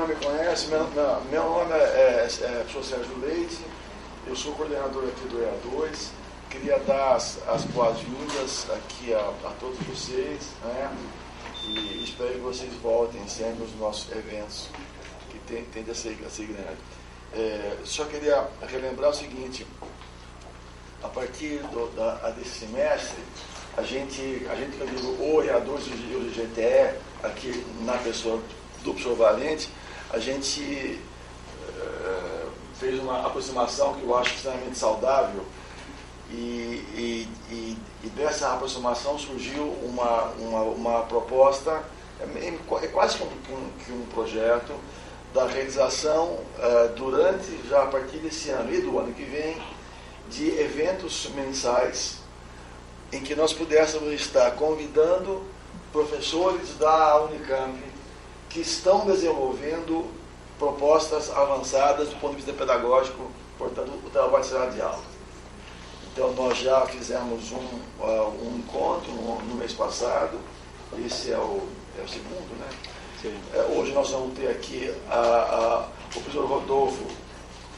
não me conhece, meu nome é professor Sérgio Leite, eu sou coordenador aqui do EA2. Queria dar as boas-vindas aqui a todos vocês, né? E espero que vocês voltem sempre nos nossos eventos, que tende a ser grande. Só queria relembrar o seguinte: a partir desse semestre, a gente que eu digo o EA2 e o GTE, aqui na pessoa do professor Valente, a gente fez uma aproximação que eu acho extremamente saudável, e dessa aproximação surgiu uma proposta, é quase que um projeto da realização já a partir desse ano e do ano que vem, de eventos mensais em que nós pudéssemos estar convidando professores da Unicamp que estão desenvolvendo propostas avançadas do ponto de vista pedagógico, portanto, o trabalho será de aula. Então, nós já fizemos um encontro no mês passado, esse é o segundo, né? Sim. Hoje nós vamos ter aqui o professor Rodolfo,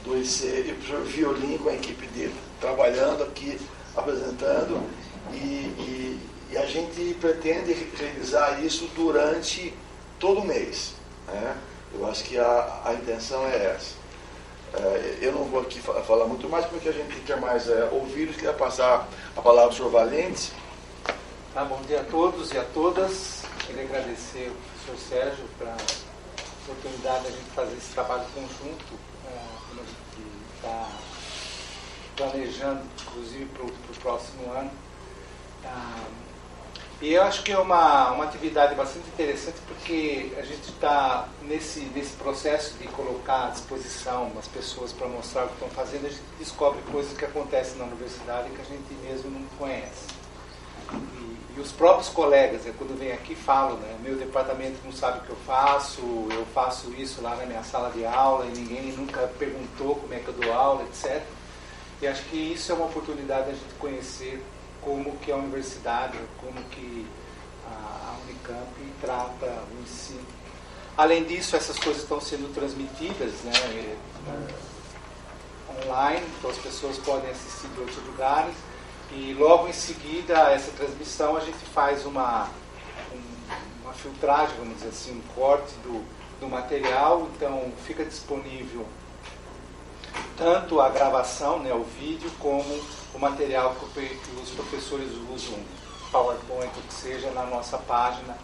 do IC, e o professor Violim, com a equipe dele, trabalhando aqui, apresentando, e a gente pretende realizar isso durante todo o mês, né? Eu acho que a intenção é essa. Eu não vou aqui falar muito mais, porque a gente quer mais ouvir. Eu queria passar a palavra ao senhor Valente. Bom dia a todos e a todas. Queria agradecer ao professor Sérgio pela oportunidade de a gente fazer esse trabalho conjunto, como a gente está planejando, inclusive, para o próximo ano. E eu acho que é uma atividade bastante interessante, porque a gente está nesse processo de colocar à disposição as pessoas para mostrar o que estão fazendo. A gente descobre coisas que acontecem na universidade que a gente mesmo não conhece. E os próprios colegas, quando vêm aqui, falam, né? Meu departamento não sabe o que eu faço isso lá na minha sala de aula e ninguém nunca perguntou como é que eu dou aula, etc. E acho que isso é uma oportunidade de a gente conhecer como que a universidade, como que a Unicamp trata o ensino. Além disso, essas coisas estão sendo transmitidas, né, online, então as pessoas podem assistir de outros lugares, e logo em seguida a essa transmissão a gente faz uma filtragem, vamos dizer assim, um corte do material, então fica disponível tanto a gravação, né, o vídeo, como o material que os professores usam, PowerPoint, ou que seja, na nossa página,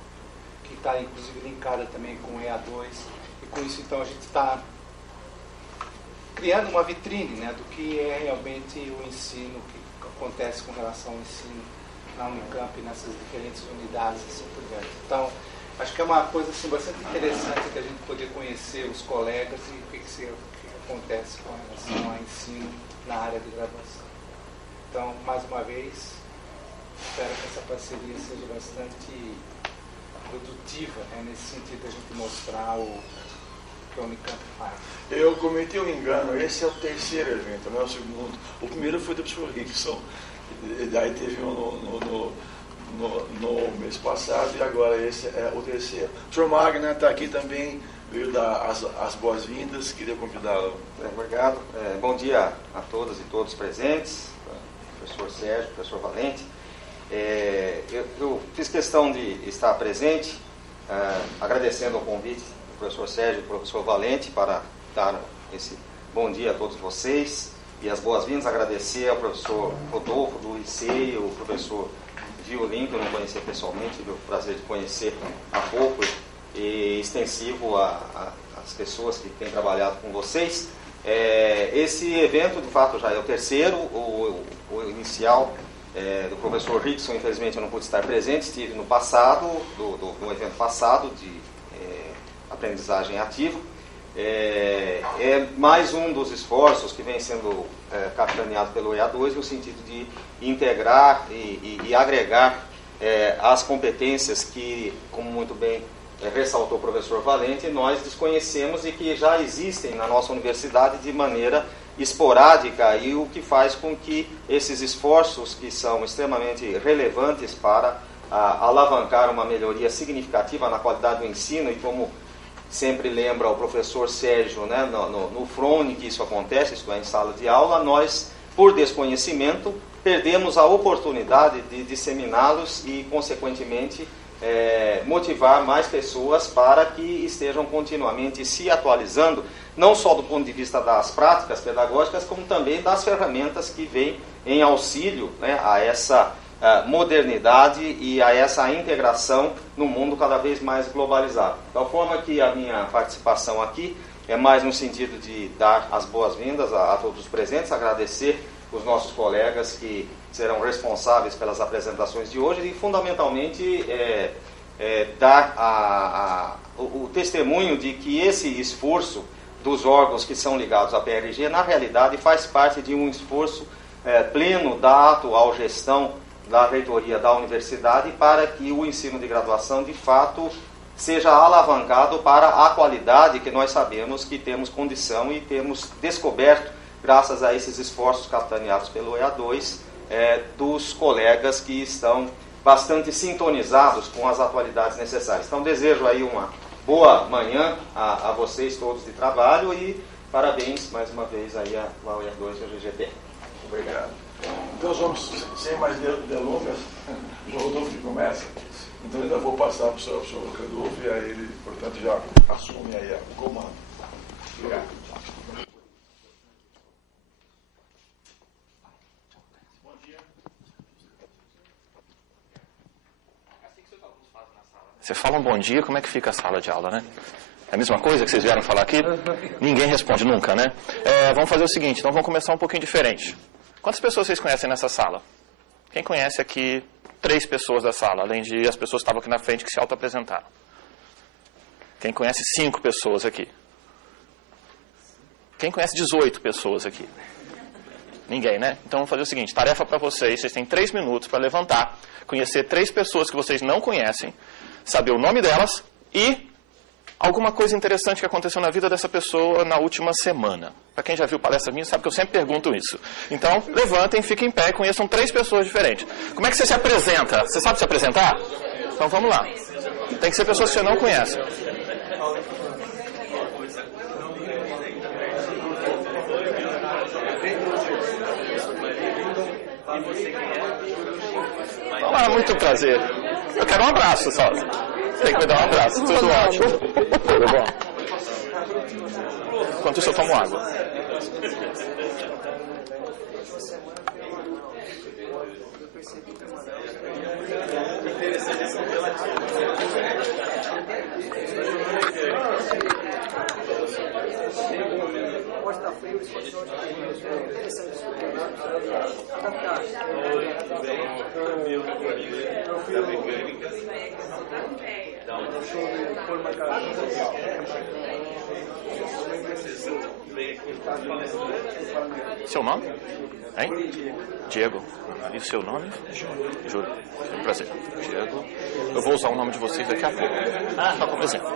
que está inclusive linkada também com o EA2. E com isso, então, a gente está criando uma vitrine, né, do que é realmente o ensino, que acontece com relação ao ensino na Unicamp, nessas diferentes unidades e assim por diante. Então, acho que é uma coisa assim, bastante interessante que a gente poder conhecer os colegas e o que acontece com relação ao ensino na área de graduação. Então, mais uma vez, espero que essa parceria seja bastante produtiva, né, nesse sentido de a gente mostrar o que a Unicamp faz. Eu cometi um engano, esse é o terceiro evento, não é o segundo. O primeiro foi do professor Rickson, daí teve um no mês passado, e agora esse é o terceiro. O professor Magna está aqui também, veio dar as boas-vindas, queria convidá-lo. Obrigado. Bom dia a todas e todos presentes, professor Sérgio, professor Valente. Eu fiz questão de estar presente, agradecendo o convite do professor Sérgio e do professor Valente para dar esse bom dia a todos vocês e as boas-vindas. Agradecer ao professor Rodolfo do IC, o professor Violim, que eu não conhecia pessoalmente, tive o prazer de conhecer há pouco, e extensivo às pessoas que têm trabalhado com vocês. Esse evento, de fato, já é o terceiro. O inicial do professor Rickson, infelizmente eu não pude estar presente, estive no passado, no evento passado de aprendizagem ativa. É mais um dos esforços que vem sendo capitaneado pelo EA2 no sentido de integrar e agregar as competências que, como muito bem ressaltou o professor Valente, nós desconhecemos e que já existem na nossa universidade de maneira esporádica, e o que faz com que esses esforços, que são extremamente relevantes para alavancar uma melhoria significativa na qualidade do ensino, e como sempre lembra o professor Sérgio, né, no frone que isso acontece, isto é, em sala de aula, nós, por desconhecimento, perdemos a oportunidade de disseminá-los e, consequentemente, motivar mais pessoas para que estejam continuamente se atualizando, não só do ponto de vista das práticas pedagógicas, como também das ferramentas que vêm em auxílio, né, a essa modernidade e a essa integração no mundo cada vez mais globalizado. De tal forma que a minha participação aqui é mais no sentido de dar as boas-vindas a todos os presentes, agradecer os nossos colegas que serão responsáveis pelas apresentações de hoje e, fundamentalmente, dar o testemunho de que esse esforço dos órgãos que são ligados à PRG, na realidade, faz parte de um esforço pleno da atual gestão da reitoria da universidade para que o ensino de graduação, de fato, seja alavancado para a qualidade que nós sabemos que temos condição e temos descoberto, graças a esses esforços capitaneados pelo EA2, dos colegas que estão bastante sintonizados com as atualidades necessárias. Então, desejo aí uma boa manhã a vocês todos de trabalho e parabéns mais uma vez aí ao EA2 e ao GGT. Obrigado. Então, vamos, sem mais delongas, o Rodolfo que começa. Então, ainda vou passar para o senhor Rodolfo e aí ele, portanto, já assume aí o comando. Obrigado. Bom dia. Você fala um bom dia, como é que fica a sala de aula, né? É a mesma coisa que vocês vieram falar aqui? Ninguém responde nunca, né? Vamos fazer o seguinte, então vamos começar um pouquinho diferente. Quantas pessoas vocês conhecem nessa sala? Quem conhece aqui 3 pessoas da sala, além de as pessoas que estavam aqui na frente que se auto-apresentaram? Quem conhece 5 pessoas aqui? Quem conhece 18 pessoas aqui? Ninguém, né? Então vamos fazer o seguinte, tarefa para vocês têm 3 minutos para levantar, conhecer 3 pessoas que vocês não conhecem, saber o nome delas e alguma coisa interessante que aconteceu na vida dessa pessoa na última semana. Para quem já viu palestra minha, sabe que eu sempre pergunto isso. Então, levantem, fiquem em pé, conheçam 3 pessoas diferentes. Como é que você se apresenta? Você sabe se apresentar? Então vamos lá. Tem que ser pessoas que você não conhece. Olá, muito prazer. Eu quero um abraço só. Tem que me dar um abraço. Tudo ótimo. Tudo bom? Enquanto isso eu tomo água. Seu nome? Hein? Diego. E o seu nome? Júlio. É um prazer. Diego. Eu vou usar o nome de vocês daqui a pouco. Só como exemplo.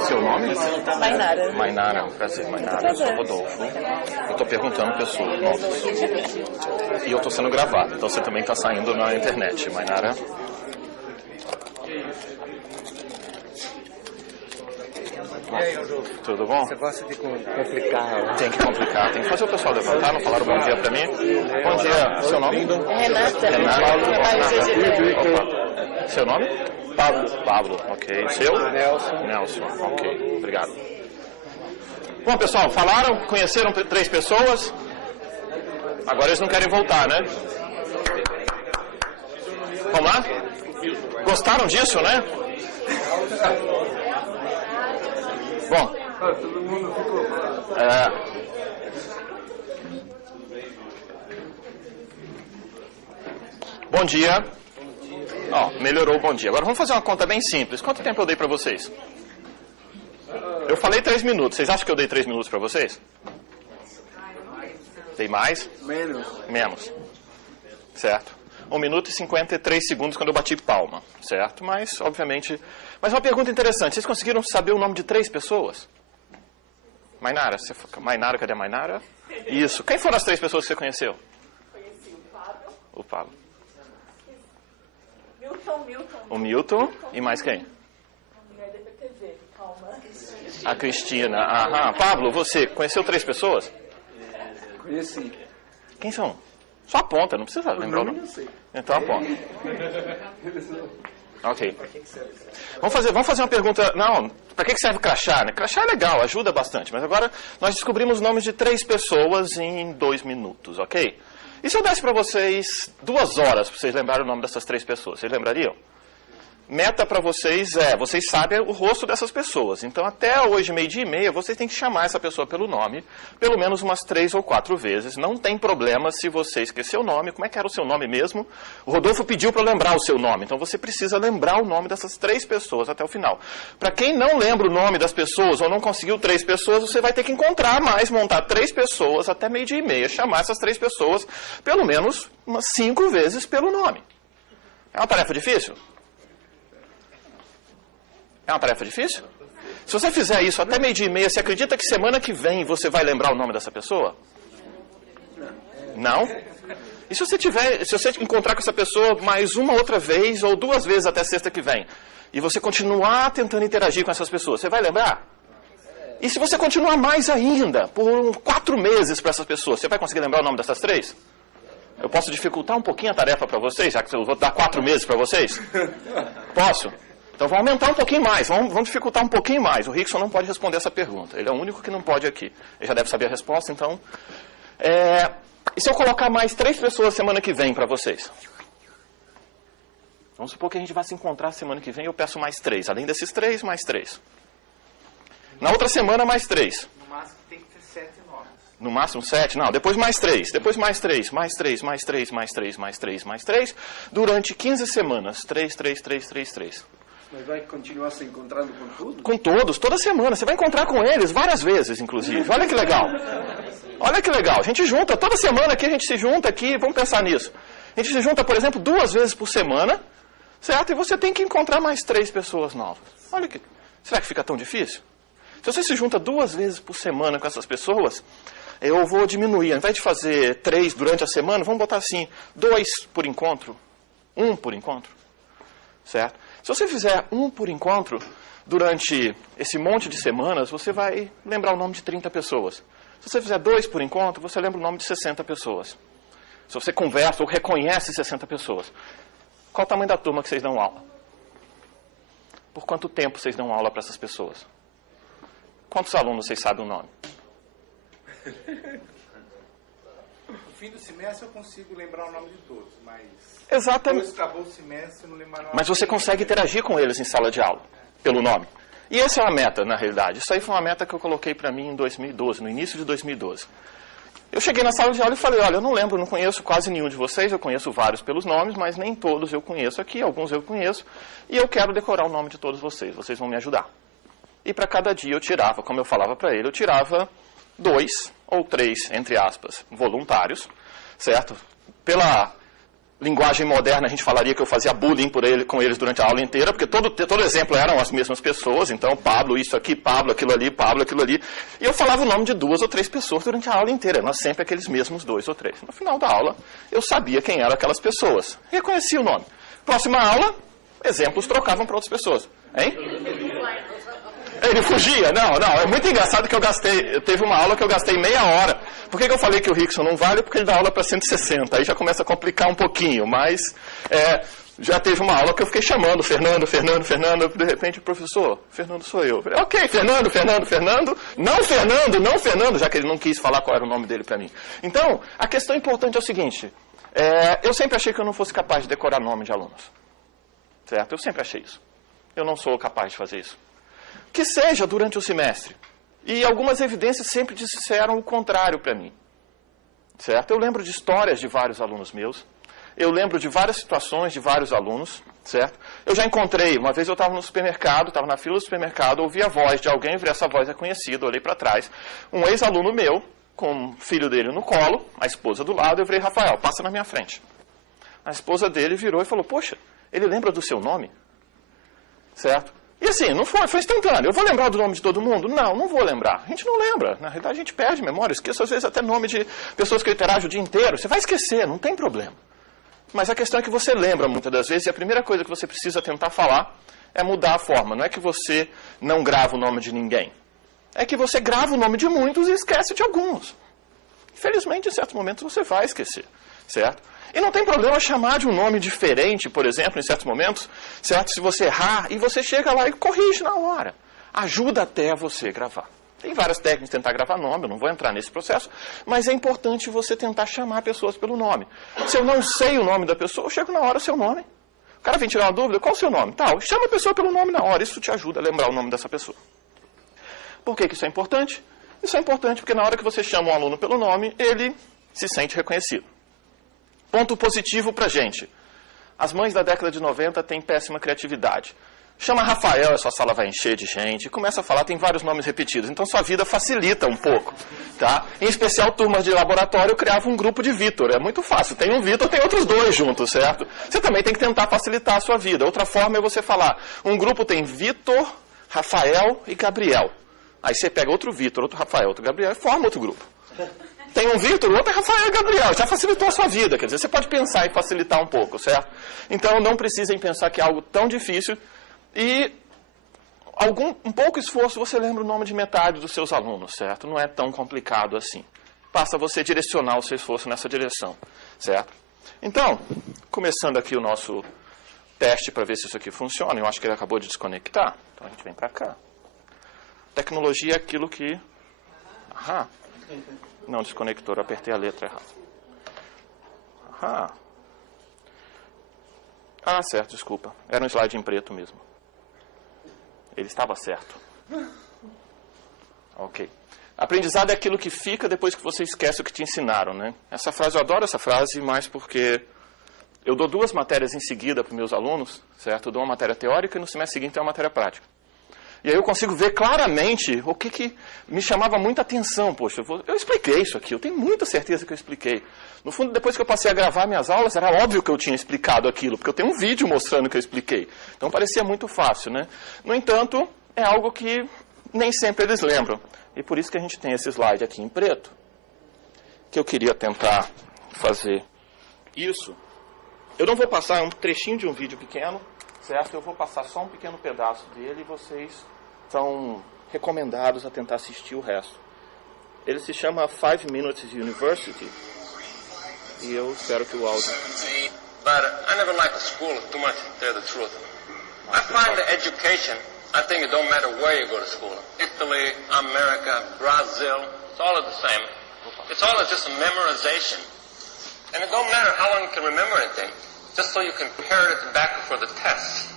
Seu nome? Mainara. Mainara, um prazer. Mainara, eu sou Rodolfo. Eu estou perguntando pessoas novas. E eu estou sendo gravado, então você também está saindo na internet. Mainara. Tudo bom? Você gosta de complicar? Tem que complicar, tem que fazer o pessoal levantar, não falaram bom dia pra mim? Bom dia, seu nome? Renata. Opa. Seu nome? Pablo. Pablo, ok. Seu? Nelson. Nelson, ok. Obrigado. Bom, pessoal, falaram, conheceram 3 pessoas. Agora eles não querem voltar, né? Vamos lá? Gostaram disso, né? Bom, bom dia. Melhorou o bom dia. Agora vamos fazer uma conta bem simples. Quanto tempo eu dei para vocês? Eu falei 3 minutos. Vocês acham que eu dei 3 minutos para vocês? Dei mais? Menos. Menos. Certo. 1 minuto e 53 segundos quando eu bati palma, certo? Mas, obviamente... Mas uma pergunta interessante, vocês conseguiram saber o nome de 3 pessoas? Mainara, Mainara, cadê a Mainara? Isso. Quem foram as 3 pessoas que você conheceu? Conheci o Pablo. O Pablo. Milton. O Milton e mais quem? A mulher da PTV, calma. A Cristina. Aham. Pablo, você conheceu 3 pessoas? Conheci. Quem são? Só aponta, não precisa lembrar o nome. Eu sei. Então aponta. Ok. Vamos fazer uma pergunta. Não, para que serve crachá? Né? Crachá é legal, ajuda bastante. Mas agora nós descobrimos os nomes de 3 pessoas em 2 minutos, ok? E se eu desse para vocês 2 horas para vocês lembrarem o nome dessas 3 pessoas, vocês lembrariam? Meta para vocês vocês sabem o rosto dessas pessoas. Então, até hoje, 12:30, vocês têm que chamar essa pessoa pelo nome, pelo menos umas 3 ou 4 vezes. Não tem problema se você esquecer o nome. Como é que era o seu nome mesmo? O Rodolfo pediu para eu lembrar o seu nome. Então, você precisa lembrar o nome dessas 3 pessoas até o final. Para quem não lembra o nome das pessoas ou não conseguiu 3 pessoas, você vai ter que encontrar mais, montar 3 pessoas até 12:30, chamar essas 3 pessoas pelo menos umas 5 vezes pelo nome. É uma tarefa difícil? É uma tarefa difícil? Se você fizer isso até 12:30, você acredita que semana que vem você vai lembrar o nome dessa pessoa? Não? E se você encontrar com essa pessoa mais uma outra vez ou 2 vezes até sexta que vem, e você continuar tentando interagir com essas pessoas, você vai lembrar? E se você continuar mais ainda, por 4 meses para essas pessoas, você vai conseguir lembrar o nome dessas 3? Eu posso dificultar um pouquinho a tarefa para vocês, já que eu vou dar 4 meses para vocês? Posso? Então vamos aumentar um pouquinho mais, vamos dificultar um pouquinho mais. O Rickson não pode responder essa pergunta, ele é o único que não pode aqui. Ele já deve saber a resposta, então... E se eu colocar mais 3 pessoas semana que vem para vocês? Vamos supor que a gente vai se encontrar semana que vem e eu peço mais 3. Além desses 3, mais 3. Na outra semana, mais 3. No máximo tem que ter 7 nomes. No máximo 7? Não, depois mais 3. Depois mais 3. Mais 3, mais 3, mais 3, mais 3, mais 3. Durante 15 semanas. 3, 3, 3, 3, 3. Mas vai continuar se encontrando com tudo? Com todos, toda semana. Você vai encontrar com eles várias vezes, inclusive. Olha que legal. Olha que legal. A gente junta, toda semana aqui a gente se junta aqui, vamos pensar nisso. A gente se junta, por exemplo, 2 vezes por semana, certo? E você tem que encontrar mais 3 pessoas novas. Olha que... Será que fica tão difícil? Se você se junta 2 vezes por semana com essas pessoas, eu vou diminuir. Ao invés de fazer 3 durante a semana, vamos botar assim, 2 por encontro, 1 por encontro, certo? Se você fizer 1 por encontro, durante esse monte de semanas, você vai lembrar o nome de 30 pessoas. Se você fizer 2 por encontro, você lembra o nome de 60 pessoas. Se você conversa ou reconhece 60 pessoas. Qual o tamanho da turma que vocês dão aula? Por quanto tempo vocês dão aula para essas pessoas? Quantos alunos vocês sabem o nome? No fim do semestre eu consigo lembrar o nome de todos, mas... Exatamente. Depois acabou o semestre e não lembro o nome. Mas você consegue interagir com eles em sala de aula, pelo nome. E essa é uma meta, na realidade. Isso aí foi uma meta que eu coloquei para mim em 2012, no início de 2012. Eu cheguei na sala de aula e falei, olha, eu não lembro, não conheço quase nenhum de vocês, eu conheço vários pelos nomes, mas nem todos eu conheço aqui, alguns eu conheço, e eu quero decorar o nome de todos vocês vão me ajudar. E para cada dia eu tirava, como eu falava para ele, eu tirava 2 ou 3, entre aspas, voluntários, certo? Pela linguagem moderna, a gente falaria que eu fazia bullying com eles durante a aula inteira, porque todo exemplo eram as mesmas pessoas, então Pablo isso aqui, Pablo aquilo ali, Pablo aquilo ali, e eu falava o nome de 2 ou 3 pessoas durante a aula inteira, eram sempre aqueles mesmos 2 ou 3. No final da aula, eu sabia quem eram aquelas pessoas, reconhecia o nome. Próxima aula, exemplos trocavam para outras pessoas. Hein? Ele fugia? Não, é muito engraçado que teve uma aula que eu gastei meia hora. Por que eu falei que o Rickson não vale? Porque ele dá aula para 160, aí já começa a complicar um pouquinho, mas já teve uma aula que eu fiquei chamando Fernando, de repente, professor, Fernando sou eu. Falei, ok, Fernando, não Fernando, já que ele não quis falar qual era o nome dele para mim. Então, a questão importante é o seguinte, eu sempre achei que eu não fosse capaz de decorar nome de alunos, certo? Eu sempre achei isso. Eu não sou capaz de fazer isso. Que seja durante o semestre. E algumas evidências sempre disseram o contrário para mim. Certo? Eu lembro de histórias de vários alunos meus. Eu lembro de várias situações de vários alunos. Certo? Eu já encontrei, uma vez eu estava no supermercado, estava na fila do supermercado, ouvi a voz de alguém, essa voz é conhecida, olhei para trás. Um ex-aluno meu, com o filho dele no colo, a esposa do lado, eu falei, Rafael, passa na minha frente. A esposa dele virou e falou, poxa, ele lembra do seu nome? Certo? E assim, não foi instantâneo. Eu vou lembrar do nome de todo mundo? Não vou lembrar. A gente não lembra. Na realidade, a gente perde memória. Esqueço, às vezes, até nome de pessoas que eu interajo o dia inteiro. Você vai esquecer, não tem problema. Mas a questão é que você lembra muitas das vezes, e a primeira coisa que você precisa tentar falar é mudar a forma. Não é que você não grava o nome de ninguém. É que você grava o nome de muitos e esquece de alguns. Infelizmente, em certos momentos, você vai esquecer. Certo? E não tem problema chamar de um nome diferente, por exemplo, em certos momentos, certo? Se você errar, e você chega lá e corrige na hora. Ajuda até a você gravar. Tem várias técnicas de tentar gravar nome, eu não vou entrar nesse processo, mas é importante você tentar chamar pessoas pelo nome. Se eu não sei o nome da pessoa, eu chego na hora, seu nome. O cara vem tirar uma dúvida, qual o seu nome? Tal, chama a pessoa pelo nome na hora, isso te ajuda a lembrar o nome dessa pessoa. Por que isso é importante? Isso é importante porque na hora que você chama um aluno pelo nome, ele se sente reconhecido. Ponto positivo pra gente. As mães da década de 90 têm péssima criatividade. Chama Rafael, a sua sala vai encher de gente. Começa a falar, tem vários nomes repetidos. Então sua vida facilita um pouco. Tá? Em especial, turmas de laboratório criavam um grupo de Vitor. É muito fácil. Tem um Vitor, tem outros dois juntos, certo? Você também tem que tentar facilitar a sua vida. Outra forma é você falar, um grupo tem Vitor, Rafael e Gabriel. Aí você pega outro Vitor, outro Rafael, outro Gabriel e forma outro grupo. Tem um Vitor, o outro é Rafael e Gabriel. Já facilitou a sua vida. Quer dizer, você pode pensar e facilitar um pouco, certo? Então não precisem pensar que é algo tão difícil. E um pouco esforço você lembra o nome de metade dos seus alunos, certo? Não é tão complicado assim. Basta você direcionar o seu esforço nessa direção, certo? Então, começando aqui o nosso teste para ver se isso aqui funciona. Eu acho que ele acabou de desconectar. Então a gente vem para cá. Tecnologia é aquilo que... Não desconectou, eu apertei a letra errada. Certo, desculpa. Era um slide em preto mesmo. Ele estava certo. Ok. Aprendizado é aquilo que fica depois que você esquece o que te ensinaram, né? Essa frase, eu adoro essa frase, mas porque eu dou 2 matérias em seguida para os meus alunos, certo? Eu dou uma matéria teórica e no semestre seguinte tem uma matéria prática. E aí eu consigo ver claramente o que me chamava muita atenção. Poxa, eu expliquei isso aqui, eu tenho muita certeza que eu expliquei. No fundo, depois que eu passei a gravar minhas aulas, era óbvio que eu tinha explicado aquilo, porque eu tenho um vídeo mostrando que eu expliquei. Então parecia muito fácil, né? No entanto, é algo que nem sempre eles lembram. E por isso que a gente tem esse slide aqui em preto, que eu queria tentar fazer isso. Eu não vou passar um trechinho de um vídeo pequeno, certo? Eu vou passar só um pequeno pedaço dele e vocês são recomendados a tentar assistir o resto. Ele se chama 5 Minutes University e eu espero que o áudio... But I never liked the school too much, to tell the truth. I find the education, I think it don't matter where you go to school. Italy, America, Brazil, it's all the same. It's all just a memorization. And it don't matter how long you can remember anything, just so you can parrot it back for the test.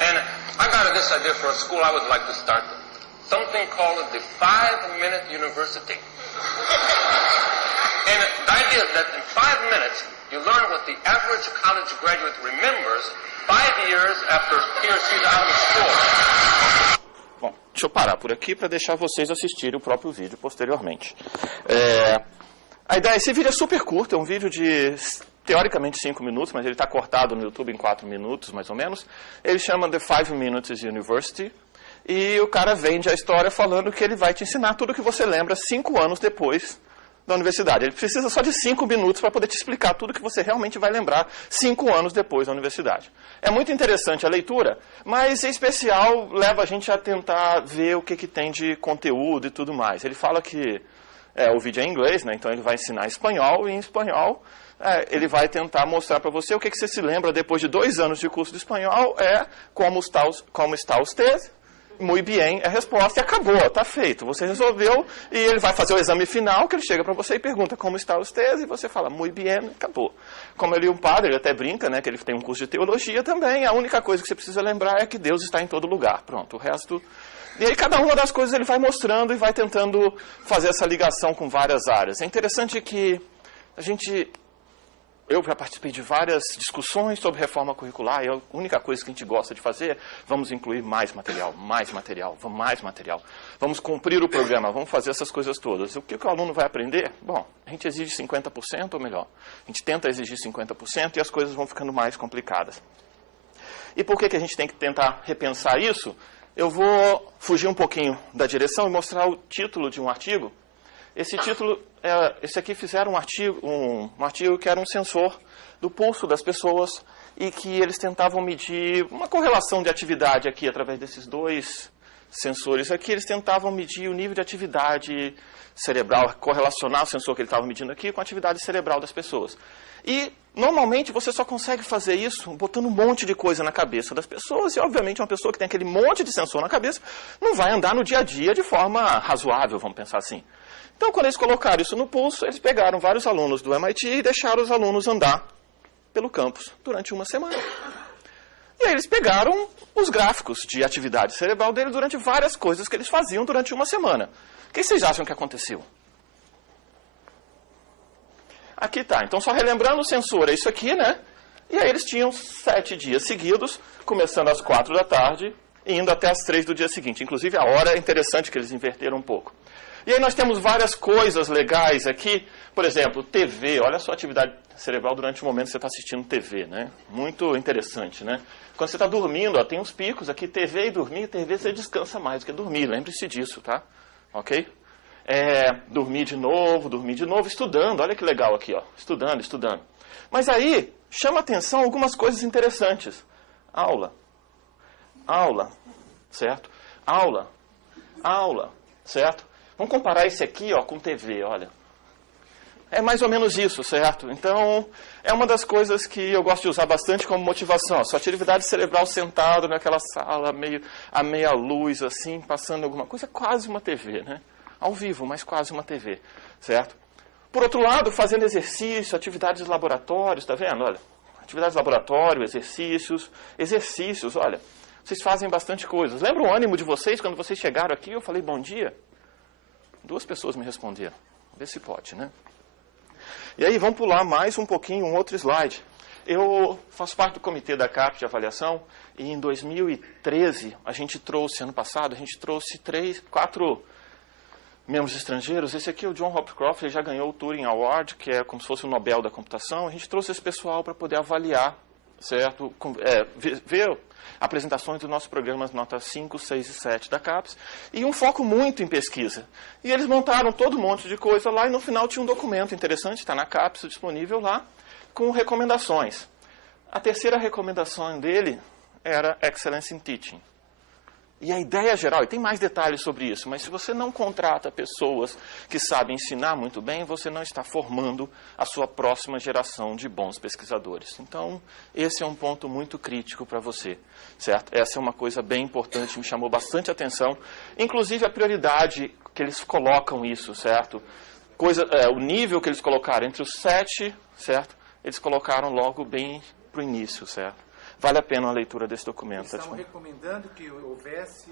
And I got this idea for a school I would like to start. Something called the 5-Minute University. And the idea is that in 5 minutes, you learn what the average college graduate remembers 5 years after he or she's out of school. Bom, deixa eu parar por aqui para deixar vocês assistirem o próprio vídeo posteriormente. A ideia, esse vídeo é super curto, é um vídeo de... teoricamente 5 minutos, mas ele está cortado no YouTube em 4 minutos, mais ou menos. Ele chama The 5 Minutes University. E o cara vende a história falando que ele vai te ensinar tudo o que você lembra 5 anos depois da universidade. Ele precisa só de 5 minutos para poder te explicar tudo que você realmente vai lembrar 5 anos depois da universidade. É muito interessante a leitura, mas em especial leva a gente a tentar ver o que tem de conteúdo e tudo mais. Ele fala que o vídeo é em inglês, né? Então ele vai ensinar espanhol, e em espanhol ele vai tentar mostrar para você o que você se lembra depois de 2 anos de curso de espanhol, como está usted? Muito bem, é a resposta e acabou, está feito. Você resolveu e ele vai fazer o exame final, que ele chega para você e pergunta como está usted, e você fala, muito bem, acabou. Como ele é um padre, ele até brinca, né, que ele tem um curso de teologia também, a única coisa que você precisa lembrar é que Deus está em todo lugar. Pronto, o resto... E aí cada uma das coisas ele vai mostrando e vai tentando fazer essa ligação com várias áreas. É interessante que a gente eu já participei de várias discussões sobre reforma curricular e a única coisa que a gente gosta de fazer é vamos incluir mais material, mais material, mais material. Vamos cumprir o programa, vamos fazer essas coisas todas. O que o aluno vai aprender? Bom, a gente exige 50% ou melhor. A gente tenta exigir 50% e as coisas vão ficando mais complicadas. E por que a gente tem que tentar repensar isso? Eu vou fugir um pouquinho da direção e mostrar o título de um artigo. Esse título, esse aqui fizeram um artigo que era um sensor do pulso das pessoas e que eles tentavam medir uma correlação de atividade aqui, através desses dois sensores aqui, eles tentavam medir o nível de atividade cerebral, correlacionar o sensor que ele estava medindo aqui com a atividade cerebral das pessoas. E, normalmente, você só consegue fazer isso botando um monte de coisa na cabeça das pessoas, e, obviamente, uma pessoa que tem aquele monte de sensor na cabeça não vai andar no dia a dia de forma razoável, vamos pensar assim. Então, quando eles colocaram isso no pulso, eles pegaram vários alunos do MIT e deixaram os alunos andar pelo campus durante uma semana. E aí eles pegaram os gráficos de atividade cerebral dele durante várias coisas que eles faziam durante uma semana. O que vocês acham que aconteceu? Aqui está. Então, só relembrando, o sensor é isso aqui, né? E aí eles tinham 7 dias seguidos, começando às 4 da tarde e indo até às 3 do dia seguinte. Inclusive, a hora é interessante que eles inverteram um pouco. E aí nós temos várias coisas legais aqui. Por exemplo, TV. Olha só a atividade cerebral durante o momento que você está assistindo TV, né? Muito interessante, né? Quando você está dormindo, ó, tem uns picos aqui, TV e dormir. TV você descansa mais do que dormir. Lembre-se disso, tá? Ok? Dormir de novo, estudando. Olha que legal aqui, ó. Estudando. Mas aí, chama atenção algumas coisas interessantes. Aula, certo? Aula, certo? Vamos comparar esse aqui, ó, com TV, olha. É mais ou menos isso, certo? Então, é uma das coisas que eu gosto de usar bastante como motivação. A sua atividade cerebral sentado naquela sala, a meia luz, assim, passando alguma coisa, quase uma TV, né? Ao vivo, mas quase uma TV, certo? Por outro lado, fazendo exercício, atividades de laboratório, está vendo? Olha, atividades de laboratório, exercícios, olha, vocês fazem bastante coisas. Lembra o ânimo de vocês quando vocês chegaram aqui? Eu falei bom dia. 2 pessoas me responderam. Vê se pode, né? E aí, vamos pular mais um pouquinho, um outro slide. Eu faço parte do comitê da CAPES de avaliação e em 2013, ano passado, a gente trouxe 4 membros estrangeiros. Esse aqui é o John Hopcroft, ele já ganhou o Turing Award, que é como se fosse o Nobel da computação. A gente trouxe esse pessoal para poder avaliar, certo? Ver apresentações dos nossos programas nota 5, 6 e 7 da CAPES, e um foco muito em pesquisa. E eles montaram todo um monte de coisa lá, e no final tinha um documento interessante, está na CAPES, disponível lá, com recomendações. A terceira recomendação dele era Excellence in Teaching. E a ideia geral, e tem mais detalhes sobre isso, mas se você não contrata pessoas que sabem ensinar muito bem, você não está formando a sua próxima geração de bons pesquisadores. Então, esse é um ponto muito crítico para você, certo? Essa é uma coisa bem importante, me chamou bastante atenção. Inclusive, a prioridade que eles colocam isso, certo? O nível que eles colocaram entre os 7, certo? Eles colocaram logo bem para o início, certo? Vale a pena a leitura desse documento. Eles estavam recomendando que houvesse...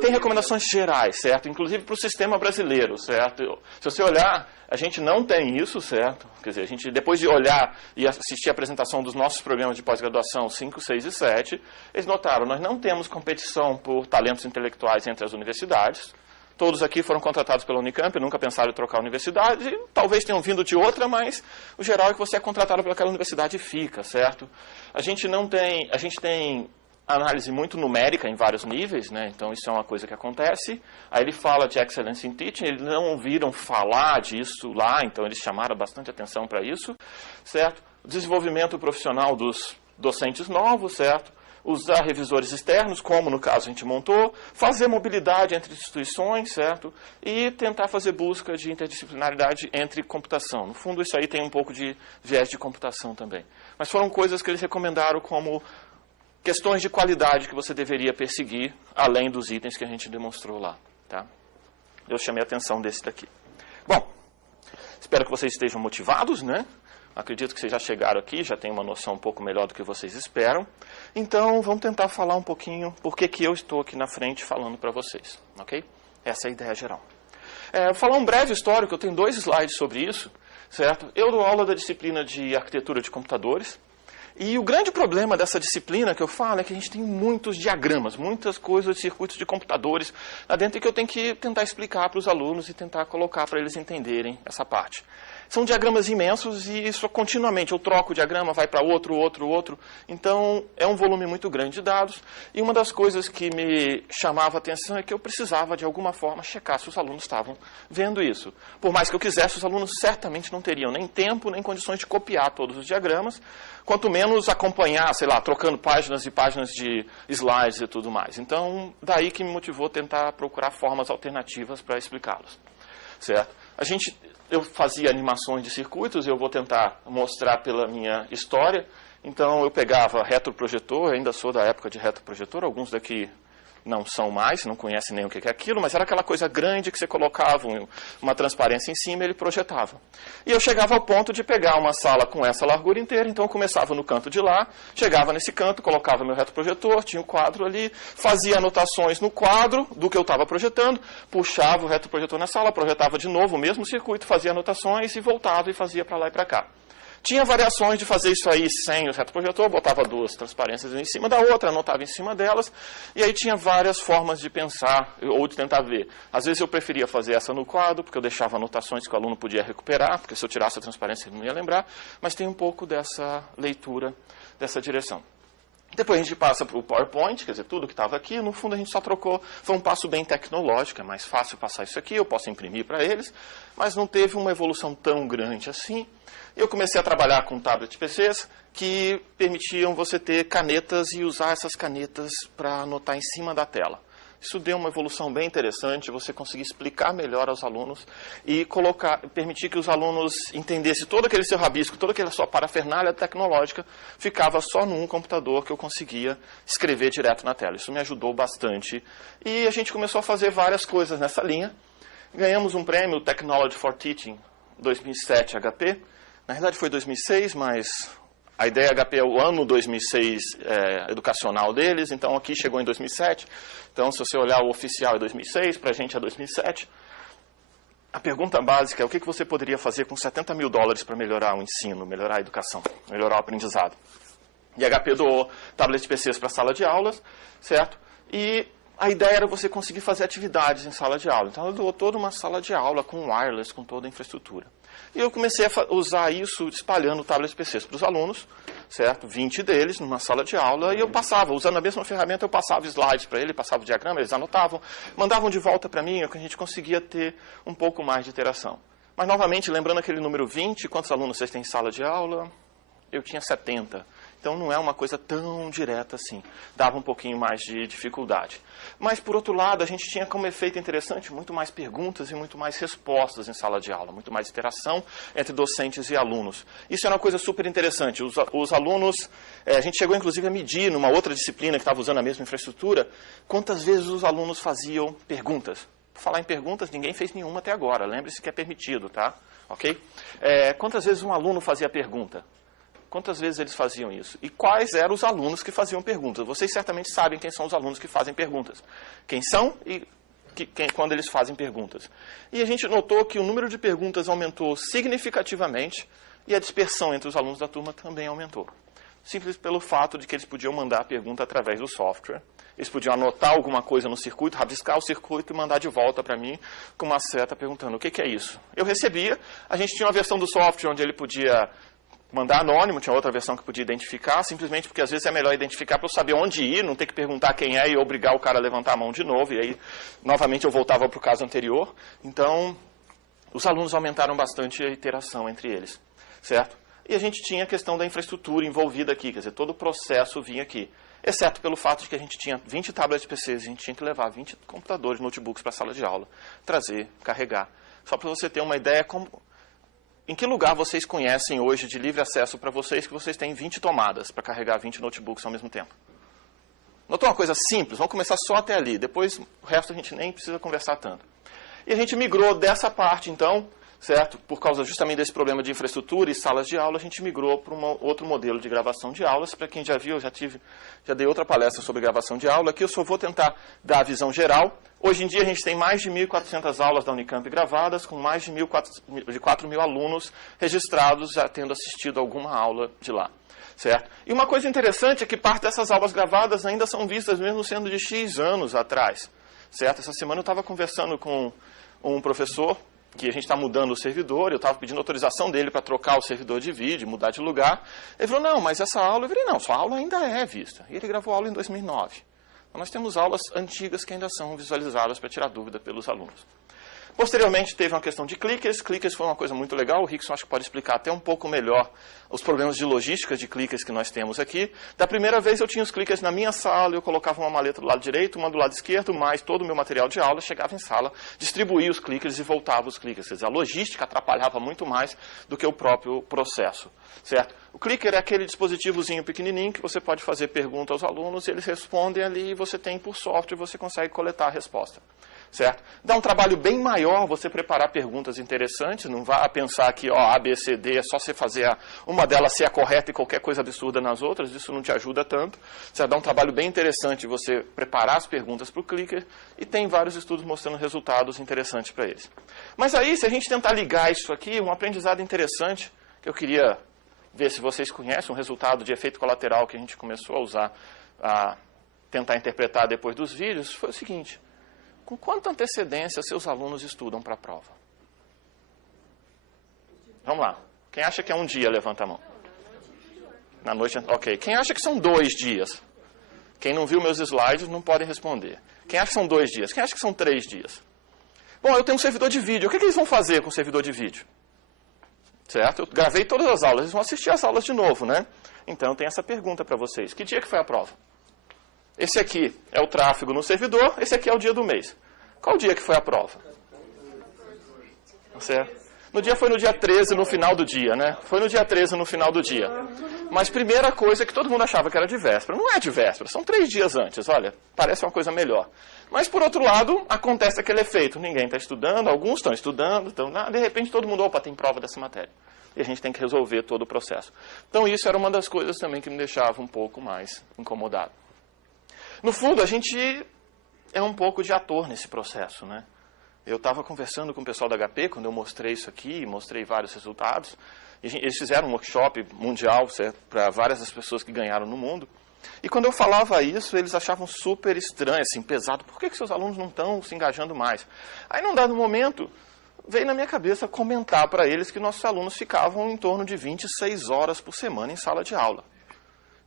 Tem recomendações gerais, certo? Inclusive para o sistema brasileiro, certo? Se você olhar, a gente não tem isso, certo? Quer dizer, a gente, depois de olhar e assistir a apresentação dos nossos programas de pós-graduação 5, 6 e 7, eles notaram, nós não temos competição por talentos intelectuais entre as universidades. Todos aqui foram contratados pela Unicamp, nunca pensaram em trocar a universidade, e talvez tenham vindo de outra, mas o geral é que você é contratado pelaquela universidade e fica, certo? A gente tem análise muito numérica em vários níveis, né? Então isso é uma coisa que acontece. Aí ele fala de Excellence in Teaching, eles não ouviram falar disso lá, então eles chamaram bastante atenção para isso, certo? O desenvolvimento profissional dos docentes novos, certo? Usar revisores externos, como no caso a gente montou, fazer mobilidade entre instituições, certo? E tentar fazer busca de interdisciplinaridade entre computação. No fundo, isso aí tem um pouco de viés de computação também. Mas foram coisas que eles recomendaram como questões de qualidade que você deveria perseguir, além dos itens que a gente demonstrou lá, tá? Eu chamei a atenção desse daqui. Bom, espero que vocês estejam motivados, né? Acredito que vocês já chegaram aqui, já têm uma noção um pouco melhor do que vocês esperam. Então, vamos tentar falar um pouquinho por que eu estou aqui na frente falando para vocês, ok? Essa é a ideia geral. Vou falar um breve histórico, eu tenho 2 slides sobre isso, certo? Eu dou aula da disciplina de arquitetura de computadores. E o grande problema dessa disciplina que eu falo é que a gente tem muitos diagramas, muitas coisas de circuitos de computadores lá dentro que eu tenho que tentar explicar para os alunos e tentar colocar para eles entenderem essa parte. São diagramas imensos e isso continuamente, eu troco o diagrama, vai para outro. Então, é um volume muito grande de dados. E uma das coisas que me chamava a atenção é que eu precisava, de alguma forma, checar se os alunos estavam vendo isso. Por mais que eu quisesse, os alunos certamente não teriam nem tempo, nem condições de copiar todos os diagramas, quanto menos acompanhar, sei lá, trocando páginas e páginas de slides e tudo mais. Então, daí que me motivou a tentar procurar formas alternativas para explicá-los. Certo? Eu fazia animações de circuitos, eu vou tentar mostrar pela minha história. Então, eu pegava retroprojetor, ainda sou da época de retroprojetor, alguns daqui não são mais, não conhecem nem o que é aquilo, mas era aquela coisa grande que você colocava uma transparência em cima e ele projetava. E eu chegava ao ponto de pegar uma sala com essa largura inteira, então eu começava no canto de lá, chegava nesse canto, colocava meu retroprojetor, tinha um quadro ali, fazia anotações no quadro do que eu estava projetando, puxava o retroprojetor na sala, projetava de novo o mesmo circuito, fazia anotações e voltava e fazia para lá e para cá. Tinha variações de fazer isso aí sem o retroprojetor, botava duas transparências em cima da outra, anotava em cima delas, e aí tinha várias formas de pensar ou de tentar ver. Às vezes eu preferia fazer essa no quadro, porque eu deixava anotações que o aluno podia recuperar, porque se eu tirasse a transparência ele não ia lembrar, mas tem um pouco dessa leitura, dessa direção. Depois a gente passa para o PowerPoint, quer dizer, tudo que estava aqui, no fundo a gente só trocou, foi um passo bem tecnológico, é mais fácil passar isso aqui, eu posso imprimir para eles, mas não teve uma evolução tão grande assim. Eu comecei a trabalhar com tablet PCs que permitiam você ter canetas e usar essas canetas para anotar em cima da tela. Isso deu uma evolução bem interessante, você conseguir explicar melhor aos alunos e permitir que os alunos entendessem todo aquele seu rabisco, toda aquela sua parafernália tecnológica, ficava só num computador que eu conseguia escrever direto na tela. Isso me ajudou bastante. E a gente começou a fazer várias coisas nessa linha. Ganhamos um prêmio Technology for Teaching 2007 HP. Na verdade foi 2006, mas a ideia HP é o ano 2006 educacional deles, então aqui chegou em 2007. Então, se você olhar o oficial é 2006, para a gente é 2007. A pergunta básica é o que você poderia fazer com $70 mil para melhorar o ensino, melhorar a educação, melhorar o aprendizado. E a HP doou tablet PCs para a sala de aulas, certo? E a ideia era você conseguir fazer atividades em sala de aula. Então, ela doou toda uma sala de aula com wireless, com toda a infraestrutura. E eu comecei a usar isso espalhando tablets PCs para os alunos, certo? 20 deles numa sala de aula, e eu passava, usando a mesma ferramenta, eu passava slides para ele, passava o diagrama, eles anotavam, mandavam de volta para mim, que a gente conseguia ter um pouco mais de interação. Mas, novamente, lembrando aquele número 20, quantos alunos vocês têm em sala de aula? Eu tinha 70. Então, não é uma coisa tão direta assim. Dava um pouquinho mais de dificuldade. Mas, por outro lado, a gente tinha como efeito interessante muito mais perguntas e muito mais respostas em sala de aula. Muito mais interação entre docentes e alunos. Isso era uma coisa super interessante. Os alunos, a gente chegou, inclusive, a medir, numa outra disciplina que estava usando a mesma infraestrutura, quantas vezes os alunos faziam perguntas. Por falar em perguntas, ninguém fez nenhuma até agora. Lembre-se que é permitido, tá? Ok? Quantas vezes um aluno fazia pergunta? Quantas vezes eles faziam isso? E quais eram os alunos que faziam perguntas? Vocês certamente sabem quem são os alunos que fazem perguntas. Quem são e quando eles fazem perguntas. E a gente notou que o número de perguntas aumentou significativamente e a dispersão entre os alunos da turma também aumentou. Simples pelo fato de que eles podiam mandar a pergunta através do software. Eles podiam anotar alguma coisa no circuito, rabiscar o circuito e mandar de volta para mim com uma seta perguntando o que é isso. Eu recebia, a gente tinha uma versão do software onde ele podia mandar anônimo, tinha outra versão que podia identificar, simplesmente porque às vezes é melhor identificar para eu saber onde ir, não ter que perguntar quem é e obrigar o cara a levantar a mão de novo, e aí novamente eu voltava para o caso anterior. Então, os alunos aumentaram bastante a interação entre eles, certo? E a gente tinha a questão da infraestrutura envolvida aqui, quer dizer, todo o processo vinha aqui, exceto pelo fato de que a gente tinha 20 tablets PCs, a gente tinha que levar 20 computadores, notebooks para a sala de aula, trazer, carregar. Só para você ter uma ideia em que lugar vocês conhecem hoje de livre acesso para vocês que vocês têm 20 tomadas para carregar 20 notebooks ao mesmo tempo? Notou uma coisa simples? Vamos começar só até ali. Depois, o resto a gente nem precisa conversar tanto. E a gente migrou dessa parte, então, certo? Por causa justamente desse problema de infraestrutura e salas de aula, a gente migrou para outro modelo de gravação de aulas. Para quem já viu, eu já dei outra palestra sobre gravação de aula. Aqui eu só vou tentar dar a visão geral. Hoje em dia a gente tem mais de 1.400 aulas da Unicamp gravadas, com mais de 4.000 alunos registrados já tendo assistido alguma aula de lá. Certo? E uma coisa interessante é que parte dessas aulas gravadas ainda são vistas mesmo sendo de X anos atrás. Certo? Essa semana eu estava conversando com um professor, que a gente está mudando o servidor, eu estava pedindo autorização dele para trocar o servidor de vídeo, mudar de lugar. Ele falou, não, mas essa aula, eu falei, não, sua aula ainda é vista. E ele gravou a aula em 2009. Então, nós temos aulas antigas que ainda são visualizadas para tirar dúvida pelos alunos. Posteriormente, teve uma questão de clickers. Clickers foi uma coisa muito legal. O Rickson acho que pode explicar até um pouco melhor os problemas de logística de clickers que nós temos aqui. Da primeira vez, eu tinha os clickers na minha sala, eu colocava uma maleta do lado direito, uma do lado esquerdo, mais todo o meu material de aula, chegava em sala, distribuía os clickers e voltava os clickers. Quer dizer, a logística atrapalhava muito mais do que o próprio processo. Certo? O clicker é aquele dispositivozinho pequenininho que você pode fazer pergunta aos alunos, eles respondem ali e você tem por software, você consegue coletar a resposta. Certo? Dá um trabalho bem maior você preparar perguntas interessantes, não vá pensar que A, B, C, D, é só você fazer uma delas ser a correta e qualquer coisa absurda nas outras, isso não te ajuda tanto. Você dá um trabalho bem interessante você preparar as perguntas para o clicker e tem vários estudos mostrando resultados interessantes para eles. Mas aí, se a gente tentar ligar isso aqui, um aprendizado interessante, que eu queria ver se vocês conhecem, um resultado de efeito colateral que a gente começou a usar, a tentar interpretar depois dos vídeos, foi o seguinte. Com quanta antecedência seus alunos estudam para a prova? Vamos lá. Quem acha que é um dia, levanta a mão. Na noite, ok. Quem acha que são 2 dias? Quem não viu meus slides não pode responder. Quem acha que são 2 dias? Quem acha que são 3 dias? Bom, eu tenho um servidor de vídeo. O que eles vão fazer com o servidor de vídeo? Certo? Eu gravei todas as aulas. Eles vão assistir as aulas de novo, né? Então, eu tenho essa pergunta para vocês. Que dia que foi a prova? Esse aqui é o tráfego no servidor, esse aqui é o dia do mês. Qual dia que foi a prova? Certo? Foi no dia 13, no final do dia, né? Foi no dia 13, no final do dia. Mas primeira coisa que todo mundo achava que era de véspera. Não é de véspera, são 3 dias antes, olha, parece uma coisa melhor. Mas, por outro lado, acontece aquele efeito. Ninguém está estudando, alguns estão estudando, de repente todo mundo, opa, tem prova dessa matéria. E a gente tem que resolver todo o processo. Então, isso era uma das coisas também que me deixava um pouco mais incomodado. No fundo, a gente é um pouco de ator nesse processo, né? Eu estava conversando com o pessoal da HP, quando eu mostrei isso aqui, mostrei vários resultados. Eles fizeram um workshop mundial para várias das pessoas que ganharam no mundo. E quando eu falava isso, eles achavam super estranho, assim, pesado. Por que seus alunos não estão se engajando mais? Aí, num dado momento, veio na minha cabeça comentar para eles que nossos alunos ficavam em torno de 26 horas por semana em sala de aula.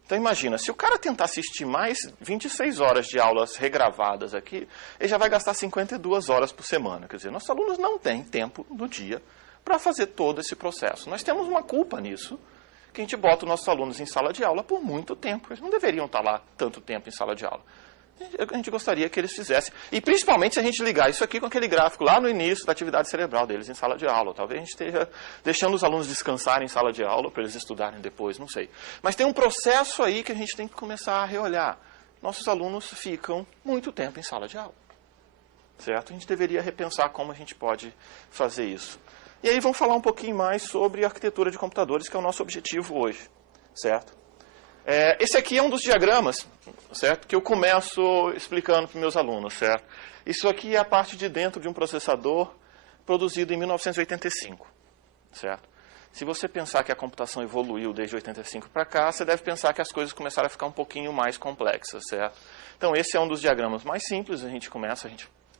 Então, imagina, se o cara tentar assistir mais 26 horas de aulas regravadas aqui, ele já vai gastar 52 horas por semana. Quer dizer, nossos alunos não têm tempo no dia para fazer todo esse processo. Nós temos uma culpa nisso, que a gente bota os nossos alunos em sala de aula por muito tempo. Eles não deveriam estar lá tanto tempo em sala de aula. A gente gostaria que eles fizessem. E principalmente se a gente ligar isso aqui com aquele gráfico lá no início da atividade cerebral deles em sala de aula. Talvez a gente esteja deixando os alunos descansarem em sala de aula para eles estudarem depois, não sei. Mas tem um processo aí que a gente tem que começar a reolhar. Nossos alunos ficam muito tempo em sala de aula. Certo? A gente deveria repensar como a gente pode fazer isso. E aí vamos falar um pouquinho mais sobre arquitetura de computadores, que é o nosso objetivo hoje. Certo? Esse aqui é um dos diagramas, certo? Que eu começo explicando para os meus alunos, certo? Isso aqui é a parte de dentro de um processador produzido em 1985, certo? Se você pensar que a computação evoluiu desde 85 para cá, você deve pensar que as coisas começaram a ficar um pouquinho mais complexas, certo? Então, esse é um dos diagramas mais simples, a gente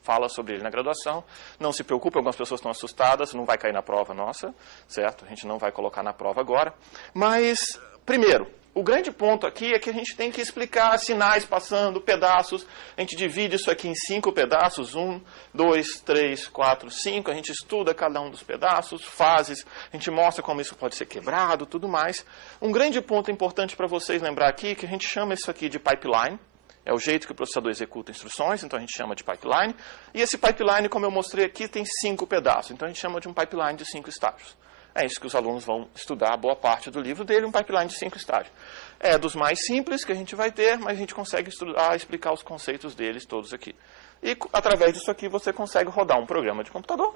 fala sobre ele na graduação. Não se preocupe, algumas pessoas estão assustadas, não vai cair na prova nossa, certo? A gente não vai colocar na prova agora. Mas, primeiro, o grande ponto aqui é que a gente tem que explicar sinais passando, pedaços. A gente divide isso aqui em 5 pedaços, 1, 2, 3, 4, 5. A gente estuda cada um dos pedaços, fases, a gente mostra como isso pode ser quebrado, tudo mais. Um grande ponto importante para vocês lembrar aqui é que a gente chama isso aqui de pipeline. É o jeito que o processador executa instruções, então a gente chama de pipeline. E esse pipeline, como eu mostrei aqui, tem 5 pedaços. Então a gente chama de um pipeline de 5 estágios. É isso que os alunos vão estudar, boa parte do livro dele, um pipeline de 5 estágios. É dos mais simples que a gente vai ter, mas a gente consegue estudar, explicar os conceitos deles todos aqui. E através disso aqui você consegue rodar um programa de computador,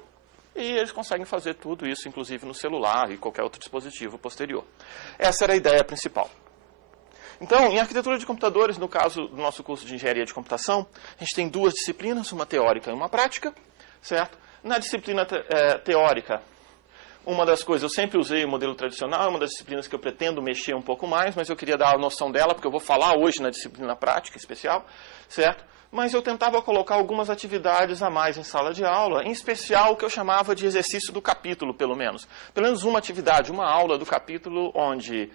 E eles conseguem fazer tudo isso, inclusive no celular e qualquer outro dispositivo posterior. Essa era a ideia principal. Então, em arquitetura de computadores, no caso do nosso curso de engenharia de computação, a gente tem duas disciplinas, uma teórica e uma prática, certo? Na disciplina teórica, uma das coisas, eu sempre usei o modelo tradicional, é uma das disciplinas que eu pretendo mexer um pouco mais, mas eu queria dar a noção dela, porque eu vou falar hoje na disciplina prática especial, certo? Mas eu tentava colocar algumas atividades a mais em sala de aula, em especial o que eu chamava de exercício do capítulo, pelo menos. Pelo menos uma atividade, uma aula do capítulo, onde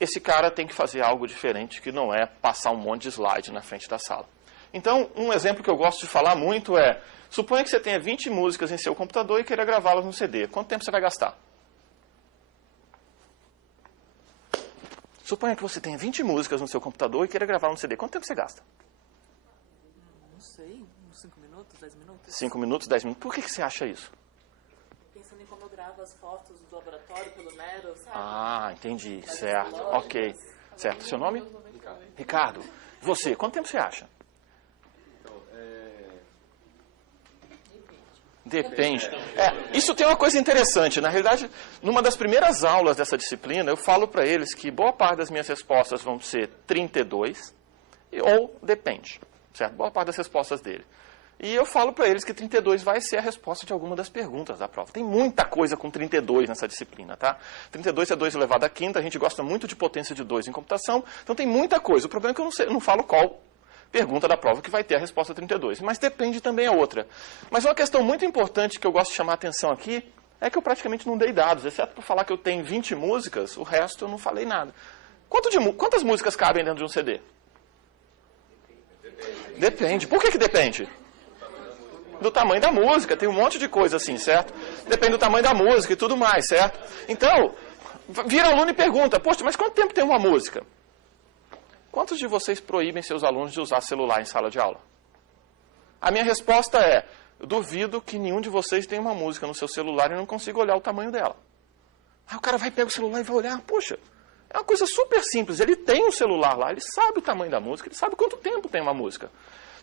esse cara tem que fazer algo diferente, que não é passar um monte de slide na frente da sala. Então, um exemplo que eu gosto de falar muito é, suponha que você tenha 20 músicas em seu computador e queira gravá-las no CD. Quanto tempo você vai gastar? Suponha que você tenha 20 músicas no seu computador e queira gravá-las no CD. Quanto tempo você gasta? Não sei, uns 5 minutos, 10 minutos? 5 minutos, 10 minutos. Por que você acha isso? Pensando em como eu gravo as fotos do laboratório pelo Nero, sabe? Ah, entendi. Certo. Ok. Certo. Seu nome? Ricardo. Você, quanto tempo você acha? Depende. Isso tem uma coisa interessante. Na realidade, numa das primeiras aulas dessa disciplina, eu falo para eles que boa parte das minhas respostas vão ser 32 ou depende. Certo? Boa parte das respostas dele. E eu falo para eles que 32 vai ser a resposta de alguma das perguntas da prova. Tem muita coisa com 32 nessa disciplina, tá? 32 é 2 elevado à quinta, a gente gosta muito de potência de 2 em computação, então tem muita coisa. O problema é que eu não falo qual pergunta da prova que vai ter a resposta 32, mas depende também a outra. Mas uma questão muito importante que eu gosto de chamar a atenção aqui é que eu praticamente não dei dados, exceto por falar que eu tenho 20 músicas, o resto eu não falei nada. Quantas músicas cabem dentro de um CD? Depende. Por que depende? Do tamanho da música, tem um monte de coisa assim, certo? Depende do tamanho da música e tudo mais, certo? Então, vira aluno e pergunta, poxa, mas quanto tempo tem uma música? Quantos de vocês proíbem seus alunos de usar celular em sala de aula? A minha resposta é, eu duvido que nenhum de vocês tenha uma música no seu celular e não consiga olhar o tamanho dela. Aí o cara vai pegar o celular e vai olhar, poxa, é uma coisa super simples, ele tem um celular lá, ele sabe o tamanho da música, ele sabe quanto tempo tem uma música.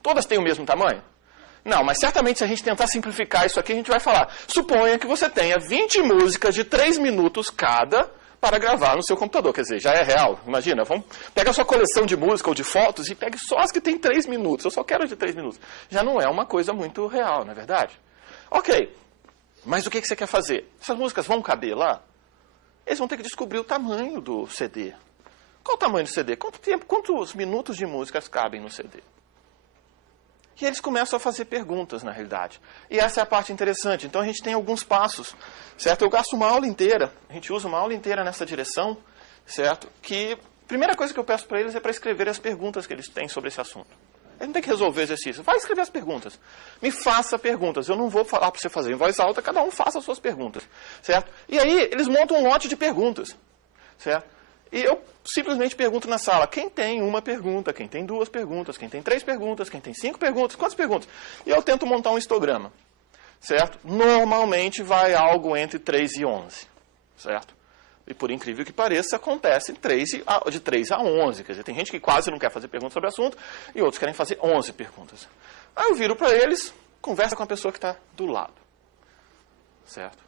Todas têm o mesmo tamanho? Não, mas certamente se a gente tentar simplificar isso aqui, a gente vai falar, suponha que você tenha 20 músicas de 3 minutos cada para gravar no seu computador. Quer dizer, já é real. Imagina, pega a sua coleção de música ou de fotos e pegue só as que tem 3 minutos. Eu só quero de 3 minutos. Já não é uma coisa muito real, não é verdade? Ok, mas o que você quer fazer? Essas músicas vão caber lá? Eles vão ter que descobrir o tamanho do CD. Qual o tamanho do CD? Quantos minutos de músicas cabem no CD? E eles começam a fazer perguntas, na realidade. E essa é a parte interessante. Então, a gente tem alguns passos, certo? Eu gasto uma aula inteira, a gente usa uma aula inteira nessa direção, certo? Que a primeira coisa que eu peço para eles é para escrever as perguntas que eles têm sobre esse assunto. Eles não tem que resolver o exercício. Vai escrever as perguntas. Me faça perguntas. Eu não vou falar para você fazer em voz alta, cada um faça as suas perguntas, certo? E aí, eles montam um lote de perguntas, certo? E eu simplesmente pergunto na sala, quem tem uma pergunta, quem tem 2 perguntas, quem tem 3 perguntas, quem tem 5 perguntas, quantas perguntas? E eu tento montar um histograma, certo? Normalmente vai algo entre 3 e 11, certo? E por incrível que pareça, acontece de 3 a 11. Quer dizer, tem gente que quase não quer fazer perguntas sobre o assunto e outros querem fazer 11 perguntas. Aí eu viro para eles, conversa com a pessoa que está do lado, certo?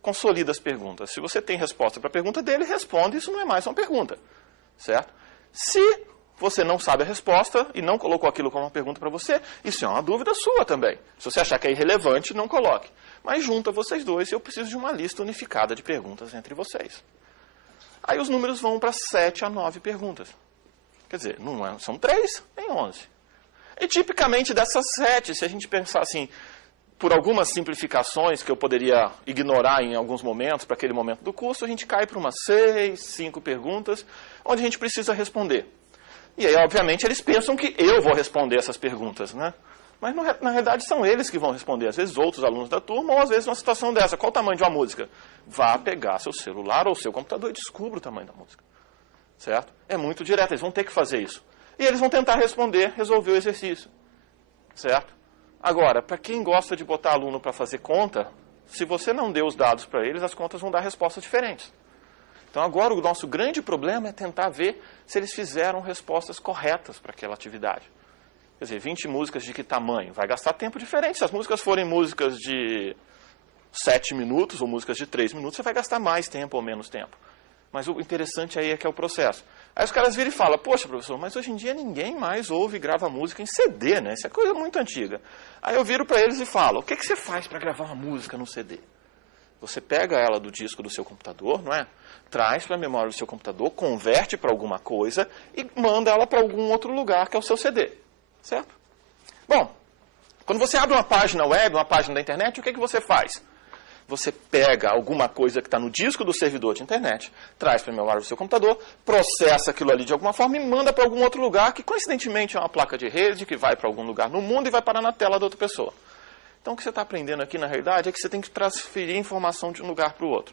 Consolida as perguntas. Se você tem resposta para a pergunta dele, responde, isso não é mais uma pergunta, certo? Se você não sabe a resposta e não colocou aquilo como uma pergunta para você, isso é uma dúvida sua também. Se você achar que é irrelevante, não coloque. Mas junta vocês dois e eu preciso de uma lista unificada de perguntas entre vocês. Aí os números vão para 7 a 9 perguntas. Quer dizer, não são 3, nem 11. E tipicamente dessas 7, se a gente pensar assim, por algumas simplificações que eu poderia ignorar em alguns momentos, para aquele momento do curso, a gente cai para umas 6, 5 perguntas, onde a gente precisa responder. E aí, obviamente, eles pensam que eu vou responder essas perguntas, né? Mas, na realidade, são eles que vão responder. Às vezes, outros alunos da turma, ou às vezes, numa situação dessa. Qual o tamanho de uma música? Vá pegar seu celular ou seu computador e descubra o tamanho da música. Certo? É muito direto, eles vão ter que fazer isso. E eles vão tentar responder, resolver o exercício. Certo? Agora, para quem gosta de botar aluno para fazer conta, se você não deu os dados para eles, as contas vão dar respostas diferentes. Então, agora, o nosso grande problema é tentar ver se eles fizeram respostas corretas para aquela atividade. Quer dizer, 20 músicas de que tamanho? Vai gastar tempo diferente. Se as músicas forem músicas de 7 minutos ou músicas de 3 minutos, você vai gastar mais tempo ou menos tempo. Mas o interessante aí é que é o processo. Aí os caras viram e falam, poxa, professor, mas hoje em dia ninguém mais ouve e grava música em CD, né? Isso é coisa muito antiga. Aí eu viro para eles e falo, o que você faz para gravar uma música no CD? Você pega ela do disco do seu computador, não é? Traz para a memória do seu computador, converte para alguma coisa e manda ela para algum outro lugar, que é o seu CD. Certo? Bom, quando você abre uma página web, uma página da internet, o que você faz? Você pega alguma coisa que está no disco do servidor de internet, traz para a memória do seu computador, processa aquilo ali de alguma forma e manda para algum outro lugar, que coincidentemente é uma placa de rede, que vai para algum lugar no mundo e vai parar na tela da outra pessoa. Então o que você está aprendendo aqui, na realidade, é que você tem que transferir informação de um lugar para o outro.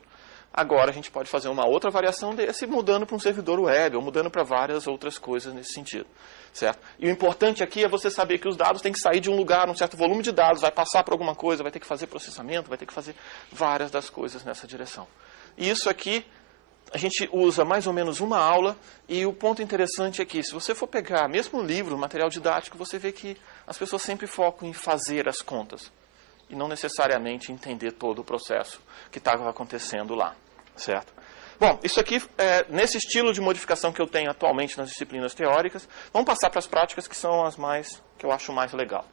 Agora a gente pode fazer uma outra variação desse, mudando para um servidor web, ou mudando para várias outras coisas nesse sentido. Certo? E o importante aqui é você saber que os dados têm que sair de um lugar, um certo volume de dados, vai passar por alguma coisa, vai ter que fazer processamento, vai ter que fazer várias das coisas nessa direção. E isso aqui, a gente usa mais ou menos uma aula, e o ponto interessante é que, se você for pegar mesmo o livro, o material didático, você vê que as pessoas sempre focam em fazer as contas, e não necessariamente entender todo o processo que estava acontecendo lá. Certo? Bom, isso aqui, nesse estilo de modificação que eu tenho atualmente nas disciplinas teóricas, vamos passar para as práticas que são as que eu acho mais legal.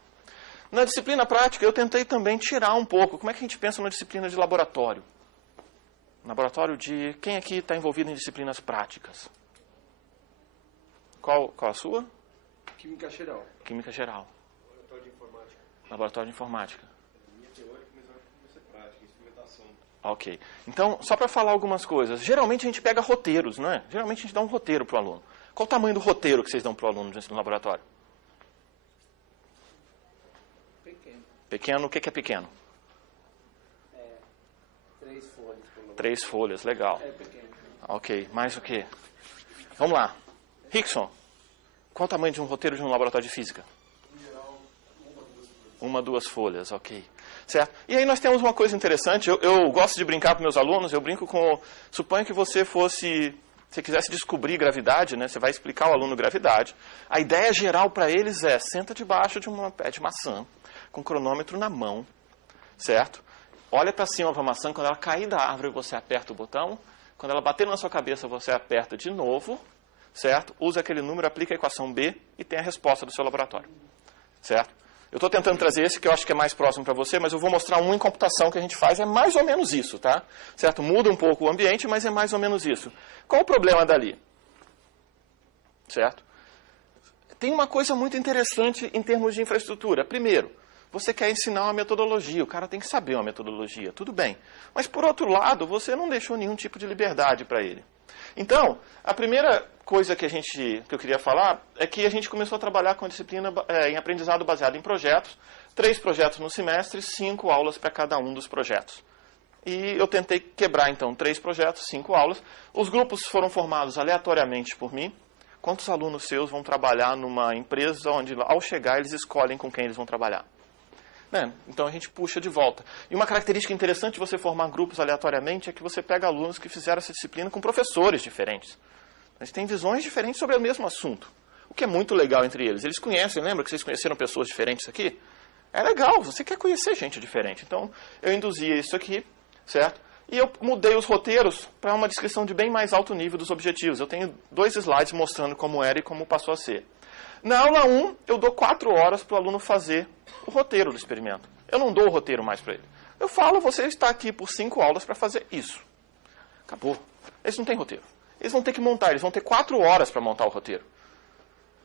Na disciplina prática, eu tentei também tirar um pouco, como é que a gente pensa numa disciplina de laboratório? Laboratório de... Quem aqui está envolvido em disciplinas práticas? Qual a sua? Química geral. Química geral. Laboratório de informática. Laboratório de informática. Minha teórica, mas vai ser prática, instrumentação. Ok. Então, só para falar algumas coisas. Geralmente a gente pega roteiros, não é? Geralmente a gente dá um roteiro para o aluno. Qual o tamanho do roteiro que vocês dão para o aluno no laboratório? Pequeno. Pequeno, o que é pequeno? 3 folhas. 3 folhas, legal. É pequeno. Ok, mais o quê? Vamos lá. Rickson, qual o tamanho de um roteiro de um laboratório de física? Em geral, 1, 2 folhas, ok. Certo? E aí nós temos uma coisa interessante, eu gosto de brincar com meus alunos, eu brinco com... Suponha que você quisesse descobrir gravidade, né? Você vai explicar ao aluno gravidade. A ideia geral para eles é, senta debaixo de um pé de maçã, com o cronômetro na mão, certo? Olha para cima para a maçã, quando ela cair da árvore, você aperta o botão, quando ela bater na sua cabeça, você aperta de novo, certo? Usa aquele número, aplica a equação B e tem a resposta do seu laboratório, certo? Eu estou tentando trazer esse que eu acho que é mais próximo para você, mas eu vou mostrar um em computação que a gente faz, é mais ou menos isso, tá? Certo? Muda um pouco o ambiente, mas é mais ou menos isso. Qual o problema dali? Certo? Tem uma coisa muito interessante em termos de infraestrutura. Primeiro, você quer ensinar uma metodologia, o cara tem que saber uma metodologia, tudo bem. Mas, por outro lado, você não deixou nenhum tipo de liberdade para ele. Então, a primeira coisa que eu queria falar é que a gente começou a trabalhar com a disciplina em aprendizado baseado em projetos, 3 projetos no semestre, 5 aulas para cada um dos projetos. E eu tentei quebrar, então, 3 projetos, 5 aulas. Os grupos foram formados aleatoriamente por mim. Quantos alunos seus vão trabalhar numa empresa onde, ao chegar, eles escolhem com quem eles vão trabalhar? Né? Então a gente puxa de volta. E uma característica interessante de você formar grupos aleatoriamente é que você pega alunos que fizeram essa disciplina com professores diferentes. Eles têm visões diferentes sobre o mesmo assunto. O que é muito legal entre eles. Eles conhecem, lembra que vocês conheceram pessoas diferentes aqui? É legal, você quer conhecer gente diferente. Então eu induzia isso aqui, certo? E eu mudei os roteiros para uma descrição de bem mais alto nível dos objetivos. Eu tenho 2 slides mostrando como era e como passou a ser. Na aula 1, eu dou 4 horas para o aluno fazer o roteiro do experimento. Eu não dou o roteiro mais para ele. Eu falo, você está aqui por 5 aulas para fazer isso. Acabou. Eles não têm roteiro. Eles vão ter que montar, eles vão ter 4 horas para montar o roteiro.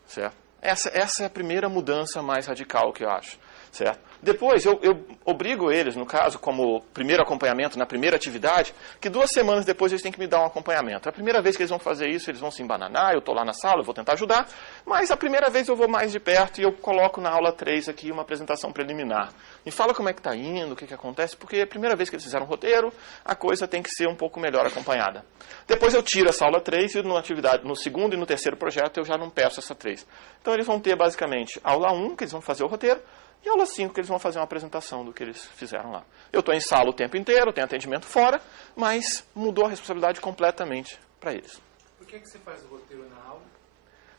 Certo? Essa é a primeira mudança mais radical que eu acho. Certo? Depois, eu obrigo eles, no caso, como primeiro acompanhamento, na primeira atividade, que 2 semanas depois eles têm que me dar um acompanhamento. A primeira vez que eles vão fazer isso, eles vão se embananar, eu estou lá na sala, eu vou tentar ajudar, mas a primeira vez eu vou mais de perto e eu coloco na aula 3 aqui uma apresentação preliminar. Me fala como é que está indo, o que acontece, porque é a primeira vez que eles fizeram um roteiro, a coisa tem que ser um pouco melhor acompanhada. Depois eu tiro essa aula 3 e no segundo e no terceiro projeto eu já não peço essa 3. Então eles vão ter basicamente aula 1, que eles vão fazer o roteiro, e aula 5, que eles vão fazer uma apresentação do que eles fizeram lá. Eu estou em sala o tempo inteiro, tenho atendimento fora, mas mudou a responsabilidade completamente para eles. Por que você faz o roteiro na aula?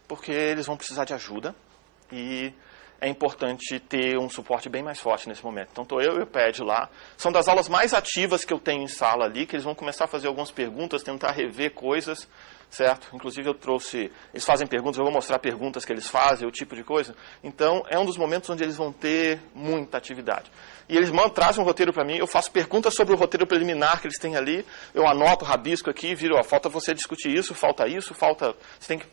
Porque eles vão precisar de ajuda e é importante ter um suporte bem mais forte nesse momento. Então, estou eu e o Ped lá. São das aulas mais ativas que eu tenho em sala ali, que eles vão começar a fazer algumas perguntas, tentar rever coisas, certo? Inclusive, eu trouxe... Eles fazem perguntas, eu vou mostrar perguntas que eles fazem, o tipo de coisa. Então, é um dos momentos onde eles vão ter muita atividade. E eles trazem um roteiro para mim, eu faço perguntas sobre o roteiro preliminar que eles têm ali, eu anoto, rabisco aqui, viro, ó, falta você discutir isso, falta... Você tem que...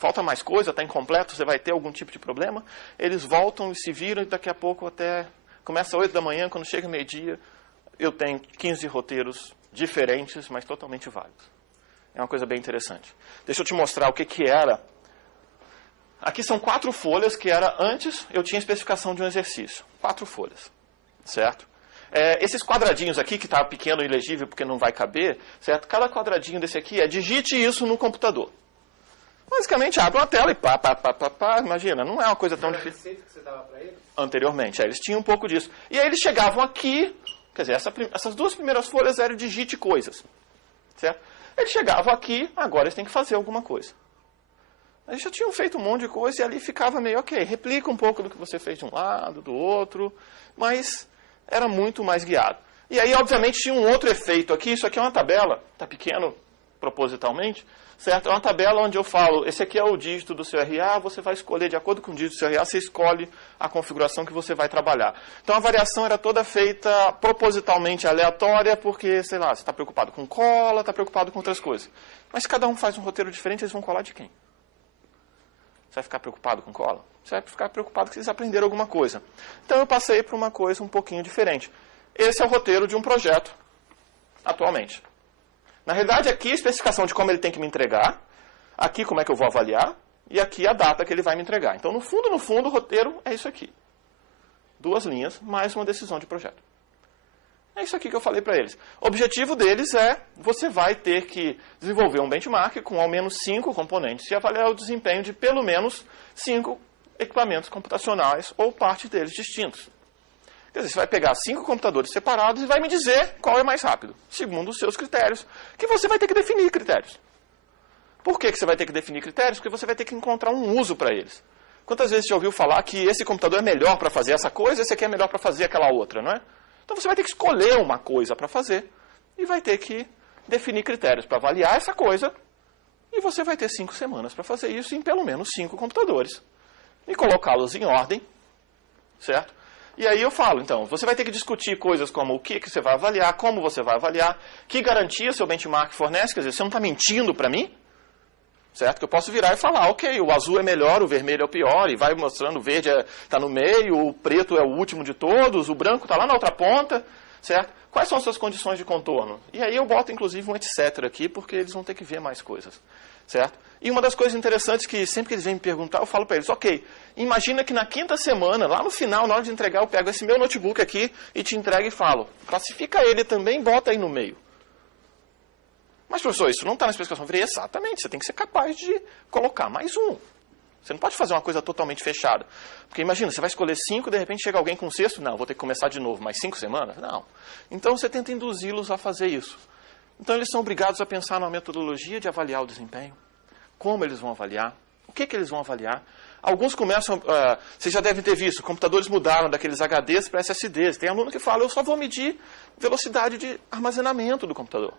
Falta mais coisa, está incompleto, você vai ter algum tipo de problema. Eles voltam e se viram e daqui a pouco até... Começa às 8 da manhã, quando chega meio-dia, eu tenho 15 roteiros diferentes, mas totalmente válidos. É uma coisa bem interessante. Deixa eu te mostrar o que era. Aqui são 4 folhas, que era antes eu tinha especificação de um exercício. 4 folhas, certo? Esses quadradinhos aqui, que está pequeno e ilegível porque não vai caber, certo? Cada quadradinho desse aqui digite isso no computador. Basicamente, abre uma tela e imagina, não é uma coisa tão difícil. Receita que você dava para eles? Anteriormente, eles tinham um pouco disso. E aí eles chegavam aqui, quer dizer, essas 2 primeiras folhas eram digite coisas, certo? Eles chegavam aqui, agora eles têm que fazer alguma coisa. Eles já tinham feito um monte de coisa e ali ficava meio, ok, replica um pouco do que você fez de um lado, do outro, mas era muito mais guiado. E aí, obviamente, tinha um outro efeito aqui, isso aqui é uma tabela, está pequeno propositalmente, certo? É uma tabela onde eu falo, esse aqui é o dígito do seu RA, você vai escolher, de acordo com o dígito do seu RA, você escolhe a configuração que você vai trabalhar. Então a variação era toda feita propositalmente aleatória, porque, sei lá, você está preocupado com cola, está preocupado com outras coisas. Mas se cada um faz um roteiro diferente, eles vão colar de quem? Você vai ficar preocupado com cola? Você vai ficar preocupado que eles aprenderam alguma coisa. Então eu passei para uma coisa um pouquinho diferente. Esse é o roteiro de um projeto, atualmente. Na realidade, aqui a especificação de como ele tem que me entregar, aqui como é que eu vou avaliar, e aqui a data que ele vai me entregar. Então, no fundo, o roteiro é isso aqui. 2 linhas, mais uma decisão de projeto. É isso aqui que eu falei para eles. O objetivo deles você vai ter que desenvolver um benchmark com ao menos 5 componentes e avaliar o desempenho de pelo menos 5 equipamentos computacionais ou parte deles distintos. Quer dizer, você vai pegar 5 computadores separados e vai me dizer qual é mais rápido, segundo os seus critérios, que você vai ter que definir critérios. Por que você vai ter que definir critérios? Porque você vai ter que encontrar um uso para eles. Quantas vezes você já ouviu falar que esse computador é melhor para fazer essa coisa, esse aqui é melhor para fazer aquela outra, não é? Então você vai ter que escolher uma coisa para fazer e vai ter que definir critérios para avaliar essa coisa e você vai ter 5 semanas para fazer isso em pelo menos 5 computadores e colocá-los em ordem, certo? E aí eu falo, então, você vai ter que discutir coisas como o que você vai avaliar, como você vai avaliar, que garantia seu benchmark fornece, quer dizer, você não está mentindo para mim, certo? Que eu posso virar e falar, ok, o azul é melhor, o vermelho é o pior, e vai mostrando, o verde está no meio, o preto é o último de todos, o branco está lá na outra ponta, certo? Quais são as suas condições de contorno? E aí eu boto, inclusive, um etc. aqui, porque eles vão ter que ver mais coisas, certo? E uma das coisas interessantes que sempre que eles vêm me perguntar, eu falo para eles, ok, imagina que na 5ª semana, lá no final, na hora de entregar, eu pego esse meu notebook aqui e te entrego e falo, classifica ele também, bota aí no meio. Mas, professor, isso não está na especificação. Eu falei, exatamente, você tem que ser capaz de colocar mais um. Você não pode fazer uma coisa totalmente fechada. Porque imagina, você vai escolher 5, de repente chega alguém com 6º, não, vou ter que começar de novo, mais 5 semanas? Não. Então você tenta induzi-los a fazer isso. Então eles são obrigados a pensar na metodologia de avaliar o desempenho, como eles vão avaliar, o que eles vão avaliar. Alguns começam, vocês já devem ter visto, computadores mudaram daqueles HDs para SSDs. Tem aluno que fala, eu só vou medir velocidade de armazenamento do computador.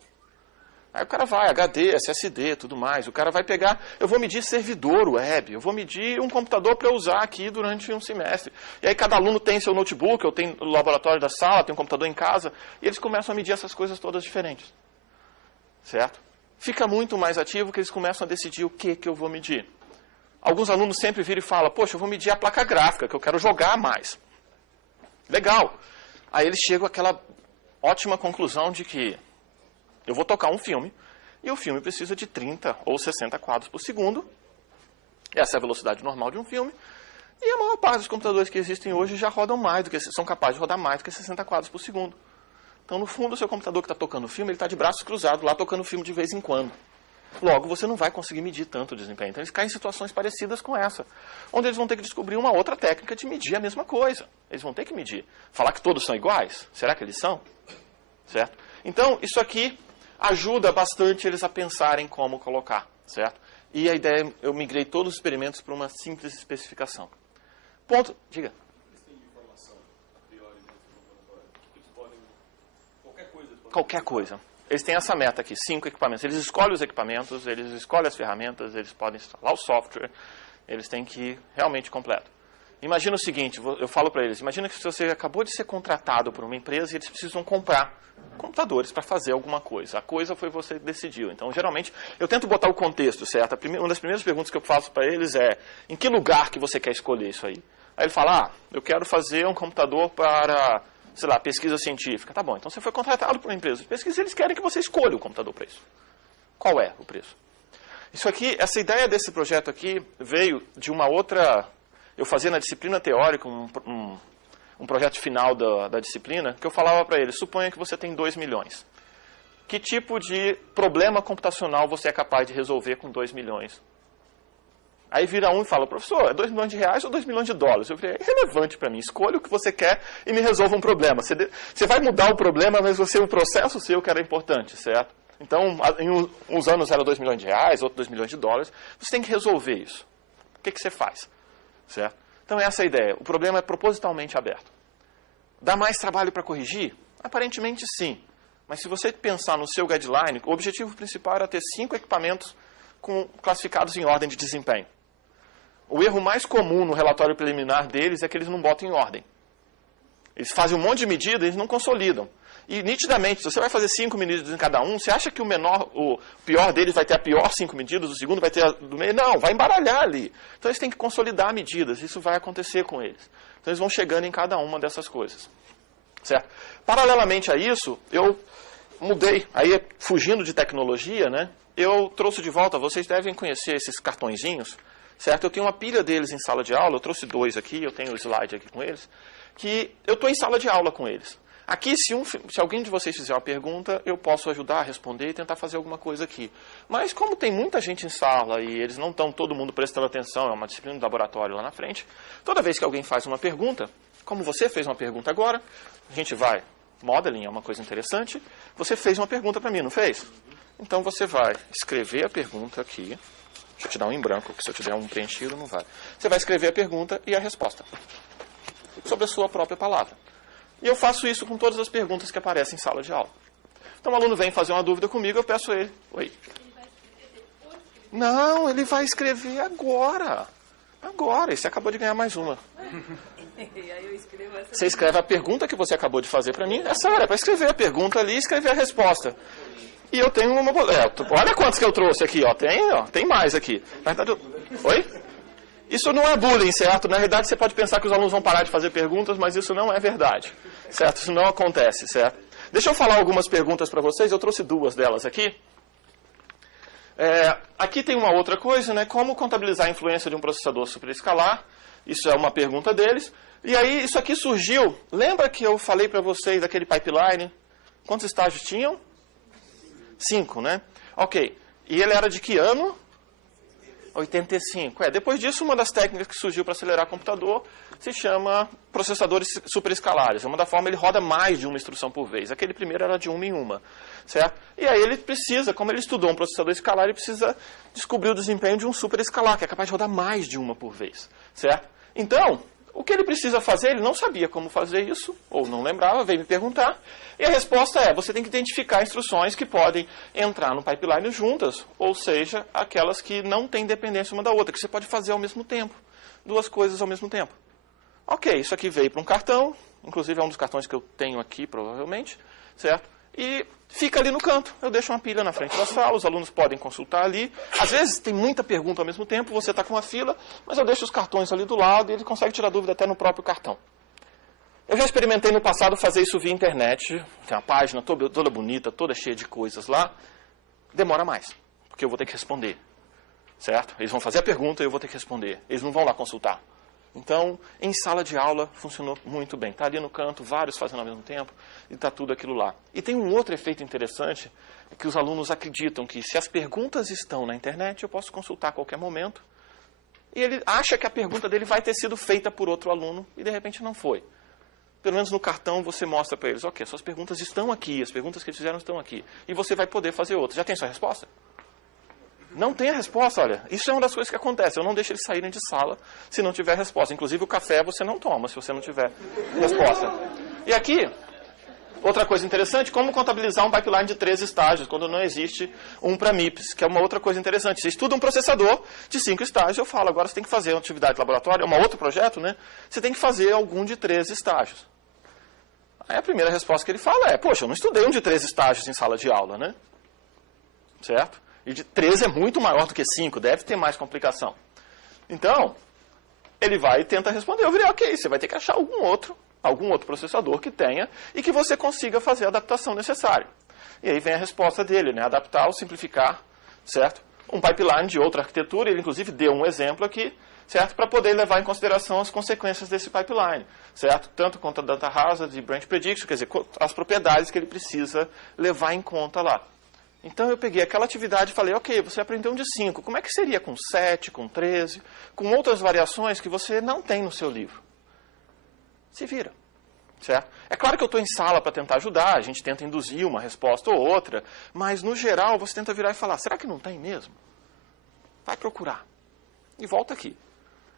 Aí o cara vai, HD, SSD, tudo mais. O cara vai pegar, eu vou medir servidor web, eu vou medir um computador para eu usar aqui durante um semestre. E aí cada aluno tem seu notebook, eu tenho o laboratório da sala, tem um computador em casa, e eles começam a medir essas coisas todas diferentes. Certo? Fica muito mais ativo que eles começam a decidir o que eu vou medir. Alguns alunos sempre viram e falam, poxa, eu vou medir a placa gráfica, que eu quero jogar mais. Legal. Aí eles chegam àquela ótima conclusão de que eu vou tocar um filme, e o filme precisa de 30 ou 60 quadros por segundo. Essa é a velocidade normal de um filme. E a maior parte dos computadores que existem hoje já rodam mais do que, são capazes de rodar mais do que 60 quadros por segundo. Então, no fundo, o seu computador que está tocando o filme, ele está de braços cruzados lá tocando o filme de vez em quando. Logo, você não vai conseguir medir tanto o desempenho. Então, eles caem em situações parecidas com essa, onde eles vão ter que descobrir uma outra técnica de medir a mesma coisa. Eles vão ter que medir. Falar que todos são iguais? Será que eles são? Certo? Então, isso aqui ajuda bastante eles a pensarem como colocar, certo? E a ideia, eu migrei todos os experimentos para uma simples especificação. ponto... Diga. Qualquer coisa. Eles têm essa meta aqui, 5 equipamentos. Eles escolhem os equipamentos, eles escolhem as ferramentas, eles podem instalar o software, eles têm que ir realmente completo. Imagina o seguinte, eu falo para eles, imagina que você acabou de ser contratado por uma empresa e eles precisam comprar computadores para fazer alguma coisa. A coisa foi você que decidiu. Então, geralmente, eu tento botar o contexto, certo? Uma das primeiras perguntas que eu faço para eles é, em que lugar que você quer escolher isso aí? Aí ele fala, eu quero fazer um computador para... sei lá, pesquisa científica. Tá bom, então você foi contratado por uma empresa de pesquisa e eles querem que você escolha o computador para isso. Qual é o preço? Isso aqui, essa ideia desse projeto aqui veio de uma outra... Eu fazia na disciplina teórica um projeto final da disciplina que eu falava para eles, suponha que você tem 2 milhões. Que tipo de problema computacional você é capaz de resolver com 2 milhões? Aí vira um e fala, professor, é 2 milhões de reais ou 2 milhões de dólares? Eu falei, é irrelevante para mim, escolha o que você quer e me resolva um problema. Você vai mudar o problema, mas o processo seu que era importante, certo? Então, em uns anos era 2 milhões de reais, outros 2 milhões de dólares. Você tem que resolver isso. O que você faz? Certo? Então, essa é a ideia. O problema é propositalmente aberto. Dá mais trabalho para corrigir? Aparentemente, sim. Mas se você pensar no seu guideline, o objetivo principal era ter 5 equipamentos classificados em ordem de desempenho. O erro mais comum no relatório preliminar deles é que eles não botam em ordem. Eles fazem um monte de medidas e eles não consolidam. E, nitidamente, se você vai fazer 5 medidas em cada um, você acha que o pior deles vai ter a pior 5 medidas, o segundo vai ter a do meio? Não, vai embaralhar ali. Então, eles têm que consolidar medidas. Isso vai acontecer com eles. Então, eles vão chegando em cada uma dessas coisas. Certo? Paralelamente a isso, eu mudei. Aí, fugindo de tecnologia, né? Eu trouxe de volta, vocês devem conhecer esses cartõezinhos, certo? Eu tenho uma pilha deles em sala de aula, eu trouxe 2 aqui, eu tenho o slide aqui com eles, que eu estou em sala de aula com eles. Aqui, se alguém de vocês fizer uma pergunta, eu posso ajudar a responder e tentar fazer alguma coisa aqui. Mas como tem muita gente em sala e eles não estão todo mundo prestando atenção, é uma disciplina de laboratório lá na frente, toda vez que alguém faz uma pergunta, como você fez uma pergunta agora, a gente vai, modeling é uma coisa interessante, você fez uma pergunta para mim, não fez? Então, você vai escrever a pergunta aqui. Deixa eu te dar um em branco, porque se eu te der um preenchido, não vai. Você vai escrever a pergunta e a resposta. Sobre a sua própria palavra. E eu faço isso com todas as perguntas que aparecem em sala de aula. Então, o aluno vem fazer uma dúvida comigo, eu peço a ele. Oi. Não, ele vai escrever agora. Agora. E você acabou de ganhar mais uma. Você escreve a pergunta que você acabou de fazer para mim. Essa hora é para escrever a pergunta ali e escrever a resposta. E eu tenho uma boleta. Olha quantos que eu trouxe aqui, ó. Tem mais aqui. Na verdade, oi? Isso não é bullying, certo? Na realidade, você pode pensar que os alunos vão parar de fazer perguntas, mas isso não é verdade. Certo? Isso não acontece, certo? Deixa eu falar algumas perguntas para vocês. Eu trouxe 2 delas aqui. Aqui tem uma outra coisa, né? Como contabilizar a influência de um processador superescalar? Isso é uma pergunta deles. E aí, isso aqui surgiu. Lembra que eu falei para vocês daquele pipeline? Quantos estágios tinham? 5, né? Ok. E ele era de que ano? 85. Depois disso, uma das técnicas que surgiu para acelerar o computador se chama processadores superescalares. Uma da forma, ele roda mais de uma instrução por vez. Aquele primeiro era de uma em uma. Certo? E aí ele precisa, como ele estudou um processador escalar, ele precisa descobrir o desempenho de um superescalar, que é capaz de rodar mais de uma por vez. Certo? Então, o que ele precisa fazer, ele não sabia como fazer isso, ou não lembrava, veio me perguntar. E a resposta é, você tem que identificar instruções que podem entrar no pipeline juntas, ou seja, aquelas que não têm dependência uma da outra, que você pode fazer ao mesmo tempo. 2 coisas ao mesmo tempo. Ok, isso aqui veio para um cartão, inclusive é um dos cartões que eu tenho aqui, provavelmente, certo? E fica ali no canto. Eu deixo uma pilha na frente da sala, os alunos podem consultar ali. Às vezes tem muita pergunta ao mesmo tempo, você está com uma fila, mas eu deixo os cartões ali do lado e ele consegue tirar dúvida até no próprio cartão. Eu já experimentei no passado fazer isso via internet. Tem uma página toda bonita, toda cheia de coisas lá. Demora mais, porque eu vou ter que responder. Certo? Eles vão fazer a pergunta e eu vou ter que responder. Eles não vão lá consultar. Então, em sala de aula, funcionou muito bem. Está ali no canto, vários fazendo ao mesmo tempo, e está tudo aquilo lá. E tem um outro efeito interessante, que os alunos acreditam que se as perguntas estão na internet, eu posso consultar a qualquer momento, e ele acha que a pergunta dele vai ter sido feita por outro aluno, e de repente não foi. Pelo menos no cartão você mostra para eles, ok, suas perguntas estão aqui, as perguntas que eles fizeram estão aqui, e você vai poder fazer outras. Já tem sua resposta? Não tem a resposta, olha. Isso é uma das coisas que acontece. Eu não deixo eles saírem de sala se não tiver resposta. Inclusive o café você não toma se você não tiver resposta. E aqui, outra coisa interessante, como contabilizar um pipeline de 3 estágios, quando não existe um para MIPS, que é uma outra coisa interessante. Você estuda um processador de 5 estágios, eu falo, agora você tem que fazer uma atividade de laboratório, é um outro projeto, né? Você tem que fazer algum de 3 estágios. Aí a primeira resposta que ele fala é, poxa, eu não estudei um de 3 estágios em sala de aula, né? Certo? E de 3 é muito maior do que 5, deve ter mais complicação. Então, ele vai e tenta responder. Eu virei, ok, você vai ter que achar algum outro processador que tenha e que você consiga fazer a adaptação necessária. E aí vem a resposta dele, né? Adaptar ou simplificar, certo? Um pipeline de outra arquitetura, ele inclusive deu um exemplo aqui, certo? Para poder levar em consideração as consequências desse pipeline, certo? Tanto quanto a data hazard e branch prediction, quer dizer, as propriedades que ele precisa levar em conta lá. Então eu peguei aquela atividade e falei, ok, você aprendeu um de 5, como é que seria com 7, com 13, com outras variações que você não tem no seu livro? Se vira, certo? É claro que eu estou em sala para tentar ajudar, a gente tenta induzir uma resposta ou outra, mas no geral você tenta virar e falar, será que não tem mesmo? Vai procurar. E volta aqui.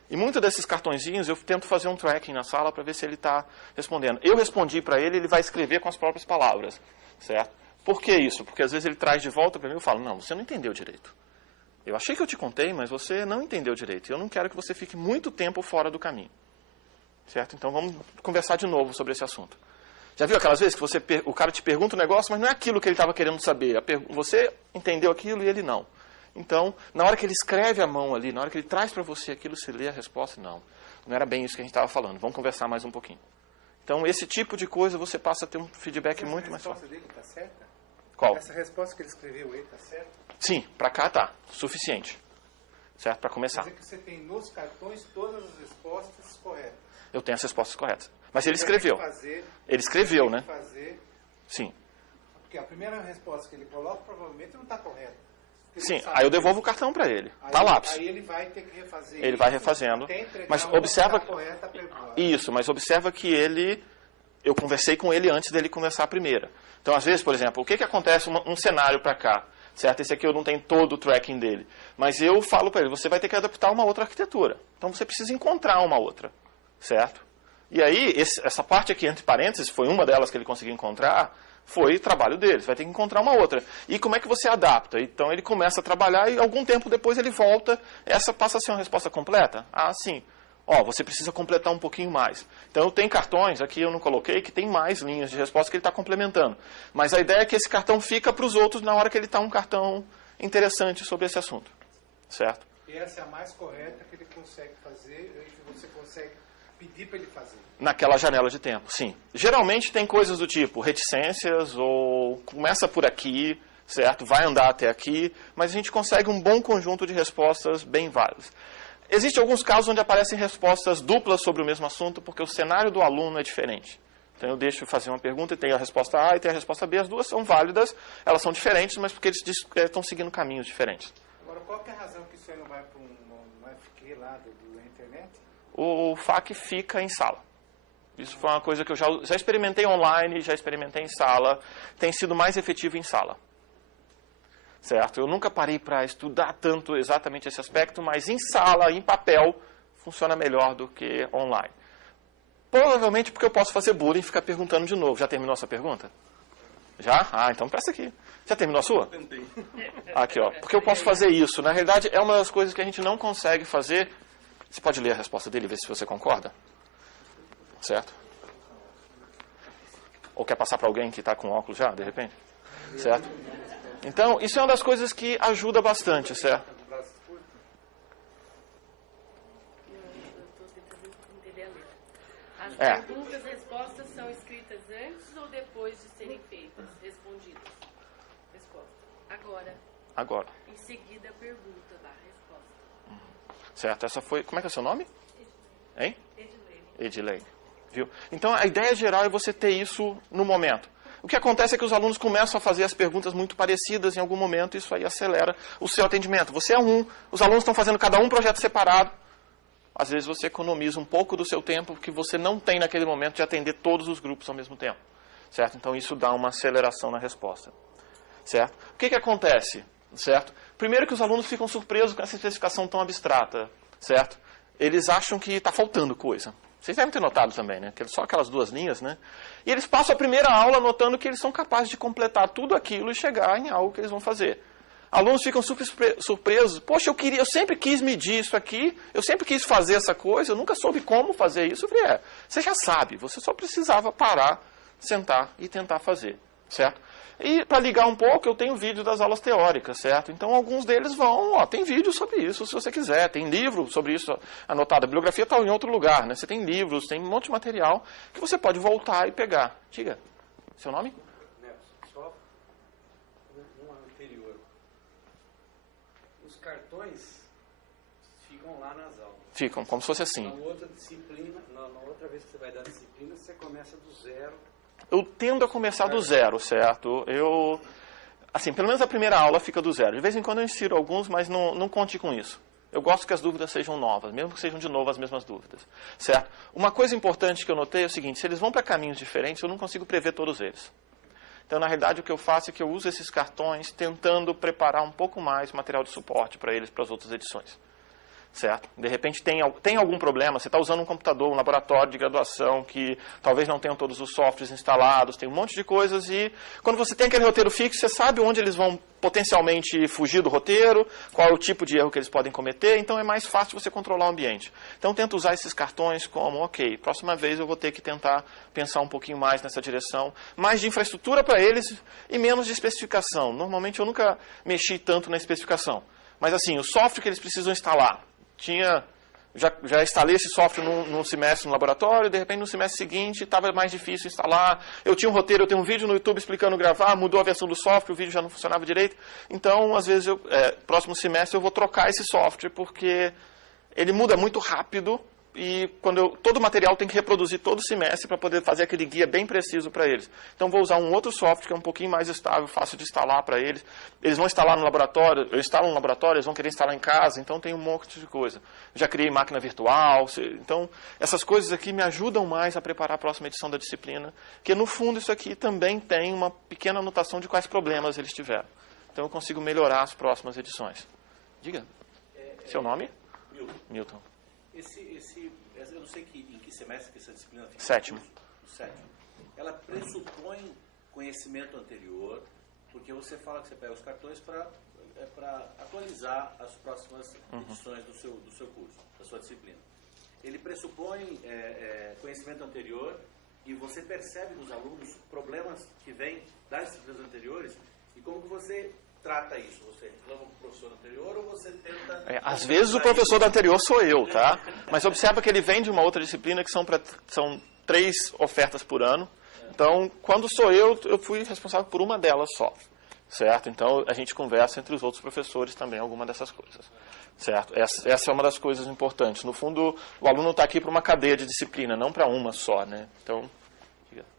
E muitos desses cartõezinhos eu tento fazer um tracking na sala para ver se ele está respondendo. Eu respondi para ele, ele vai escrever com as próprias palavras, certo? Por que isso? Porque às vezes ele traz de volta para mim e eu falo, não, você não entendeu direito. Eu achei que eu te contei, mas você não entendeu direito. Eu não quero que você fique muito tempo fora do caminho. Certo? Então vamos conversar de novo sobre esse assunto. Já viu aquelas vezes que o cara te pergunta um negócio, mas não é aquilo que ele estava querendo saber. Você entendeu aquilo e ele não. Então, na hora que ele escreve a mão ali, na hora que ele traz para você aquilo, você lê a resposta, não era bem isso que a gente estava falando. Vamos conversar mais um pouquinho. Então, esse tipo de coisa você passa a ter um feedback muito mais forte. Essa resposta dele está certa? Qual? Essa resposta que ele escreveu aí está certa? Sim, para cá tá. Suficiente. Certo? Para começar. Quer dizer que você tem nos cartões todas as respostas corretas. Eu tenho as respostas corretas. Mas ele escreveu. Ele escreveu, né? Sim. Porque a primeira resposta que ele coloca provavelmente não está correta. Sim, aí eu devolvo o cartão para ele. Tá lápis. Aí ele vai ter que refazer. Ele vai refazendo. Mas observa isso, mas observa que eu conversei com ele antes dele começar a primeira. Então, às vezes, por exemplo, o que acontece um cenário para cá? Certo? Esse aqui eu não tenho todo o tracking dele. Mas eu falo para ele, você vai ter que adaptar uma outra arquitetura. Então, você precisa encontrar uma outra. Certo? E aí, essa parte aqui, entre parênteses, foi uma delas que ele conseguiu encontrar, foi trabalho dele. Você vai ter que encontrar uma outra. E como é que você adapta? Então, ele começa a trabalhar e algum tempo depois ele volta. Essa passa a ser uma resposta completa? Ah, sim. Você precisa completar um pouquinho mais. Então, eu tenho cartões, aqui eu não coloquei, que tem mais linhas de resposta que ele está complementando. Mas a ideia é que esse cartão fica para os outros na hora que ele está um cartão interessante sobre esse assunto. Certo? E essa é a mais correta que ele consegue fazer, e que você consegue pedir para ele fazer. Naquela janela de tempo, sim. Geralmente tem coisas do tipo reticências, ou começa por aqui, certo? Vai andar até aqui, mas a gente consegue um bom conjunto de respostas bem válidas. Existem alguns casos onde aparecem respostas duplas sobre o mesmo assunto, porque o cenário do aluno é diferente. Então eu deixo fazer uma pergunta e tem a resposta A e tem a resposta B. As duas são válidas, elas são diferentes, mas porque eles estão seguindo caminhos diferentes. Agora, qual que é a razão que isso aí não vai para um FQ lá da internet? O FAQ fica em sala. Isso foi uma coisa que eu já experimentei online, já experimentei em sala. Tem sido mais efetivo em sala. Certo? Eu nunca parei para estudar tanto exatamente esse aspecto, mas em sala, em papel, funciona melhor do que online. Provavelmente porque eu posso fazer bullying e ficar perguntando de novo. Já terminou a sua pergunta? Já? Ah, então presta aqui. Já terminou a sua? Tentei. Aqui, ó. Porque eu posso fazer isso. Na realidade, é uma das coisas que a gente não consegue fazer. Você pode ler a resposta dele e ver se você concorda? Certo? Ou quer passar para alguém que está com óculos já, de repente? Certo? Então, isso é uma das coisas que ajuda bastante, certo? As perguntas e respostas são escritas antes ou depois de serem feitas, respondidas? Resposta. Agora. Em seguida, a pergunta da resposta. Certo, essa foi... Como é que é o seu nome? Hein? Edilene. Viu? Então, a ideia geral é você ter isso no momento. O que acontece é que os alunos começam a fazer as perguntas muito parecidas em algum momento, e isso aí acelera o seu atendimento. Você é os alunos estão fazendo cada um projeto separado. Às vezes você economiza um pouco do seu tempo que você não tem naquele momento de atender todos os grupos ao mesmo tempo. Certo? Então, isso dá uma aceleração na resposta. Certo? O que acontece? certo? Primeiro que os alunos ficam surpresos com essa especificação tão abstrata, certo? Eles acham que está faltando coisa. Vocês devem ter notado também, né? Que só aquelas 2 linhas, né? E eles passam a primeira aula notando que eles são capazes de completar tudo aquilo e chegar em algo que eles vão fazer. Alunos ficam super surpresos. Poxa, eu sempre quis medir isso aqui, eu sempre quis fazer essa coisa, eu nunca soube como fazer isso. Eu falei, você já sabe, você só precisava parar, sentar e tentar fazer, certo? E para ligar um pouco, eu tenho vídeo das aulas teóricas, certo? Então, alguns deles tem vídeo sobre isso, se você quiser. Tem livro sobre isso anotado. A bibliografia está em outro lugar, né? Você tem livros, tem um monte de material que você pode voltar e pegar. Diga, seu nome? Nelson, só um anterior. Os cartões ficam lá nas aulas. Ficam, como se fosse assim. Na outra disciplina, na outra vez que você vai dar disciplina, você começa do zero. Eu tendo a começar do zero, certo? Assim, pelo menos a primeira aula fica do zero. De vez em quando eu insiro alguns, mas não conte com isso. Eu gosto que as dúvidas sejam novas, mesmo que sejam de novo as mesmas dúvidas, certo? Uma coisa importante que eu notei é o seguinte, se eles vão para caminhos diferentes, eu não consigo prever todos eles. Então, na realidade, o que eu faço é que eu uso esses cartões tentando preparar um pouco mais material de suporte para eles, para as outras edições. Certo? De repente tem algum problema, você está usando um computador, um laboratório de graduação que talvez não tenham todos os softwares instalados, tem um monte de coisas e quando você tem aquele roteiro fixo, você sabe onde eles vão potencialmente fugir do roteiro, qual é o tipo de erro que eles podem cometer, então é mais fácil você controlar o ambiente. Então tento usar esses cartões como, ok, próxima vez eu vou ter que tentar pensar um pouquinho mais nessa direção, mais de infraestrutura para eles e menos de especificação. Normalmente eu nunca mexi tanto na especificação, mas assim, o software que eles precisam instalar, já instalei esse software num semestre no laboratório, de repente no semestre seguinte estava mais difícil instalar. Eu tinha um roteiro, eu tenho um vídeo no YouTube explicando gravar, mudou a versão do software, o vídeo já não funcionava direito. Então, às vezes, próximo semestre eu vou trocar esse software, porque ele muda muito rápido e todo o material tem que reproduzir todo semestre para poder fazer aquele guia bem preciso para eles. Então, vou usar um outro software que é um pouquinho mais estável, fácil de instalar para eles. Eles vão instalar no laboratório, eu instalo no laboratório, eles vão querer instalar em casa, então tem um monte de coisa. Já criei máquina virtual, então essas coisas aqui me ajudam mais a preparar a próxima edição da disciplina, que no fundo isso aqui também tem uma pequena anotação de quais problemas eles tiveram. Então, eu consigo melhorar as próximas edições. Diga, seu nome? Milton. Eu não sei em que semestre que essa disciplina fica. Sétimo. Ela pressupõe conhecimento anterior, porque você fala que você pega os cartões para atualizar as próximas edições do seu curso, da sua disciplina. Ele pressupõe conhecimento anterior e você percebe nos alunos problemas que vêm das disciplinas anteriores e como que você trata isso? Você reclama com o professor anterior ou você tenta... Às vezes o professor do anterior sou eu, tá? Mas observa que ele vem de uma outra disciplina que são 3 ofertas por ano. Então, quando sou eu fui responsável por uma delas só, certo? Então, a gente conversa entre os outros professores também alguma dessas coisas, certo? Essa é uma das coisas importantes. No fundo, o aluno está aqui para uma cadeia de disciplina, não para uma só, né? Então,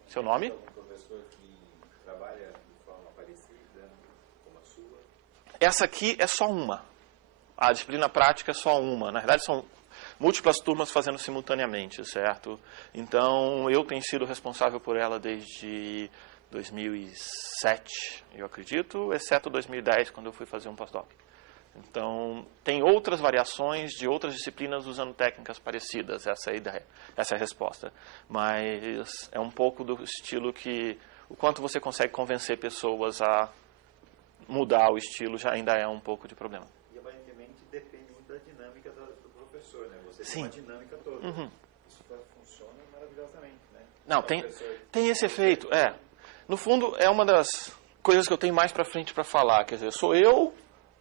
seu nome? Essa aqui é só uma. A disciplina prática é só uma. Na verdade, são múltiplas turmas fazendo simultaneamente, certo? Então, eu tenho sido responsável por ela desde 2007, eu acredito, exceto 2010, quando eu fui fazer um pós-doc. Então, tem outras variações de outras disciplinas usando técnicas parecidas, essa é a ideia, essa é a resposta. Mas é um pouco do estilo que, o quanto você consegue convencer pessoas a mudar o estilo já ainda é um pouco de problema. E aparentemente depende muito da dinâmica do professor, né? Você Sim. tem uma dinâmica toda. Isso funciona maravilhosamente, né? Não, tem esse efeito, No fundo, é uma das coisas que eu tenho mais para frente para falar. Quer dizer, sou eu,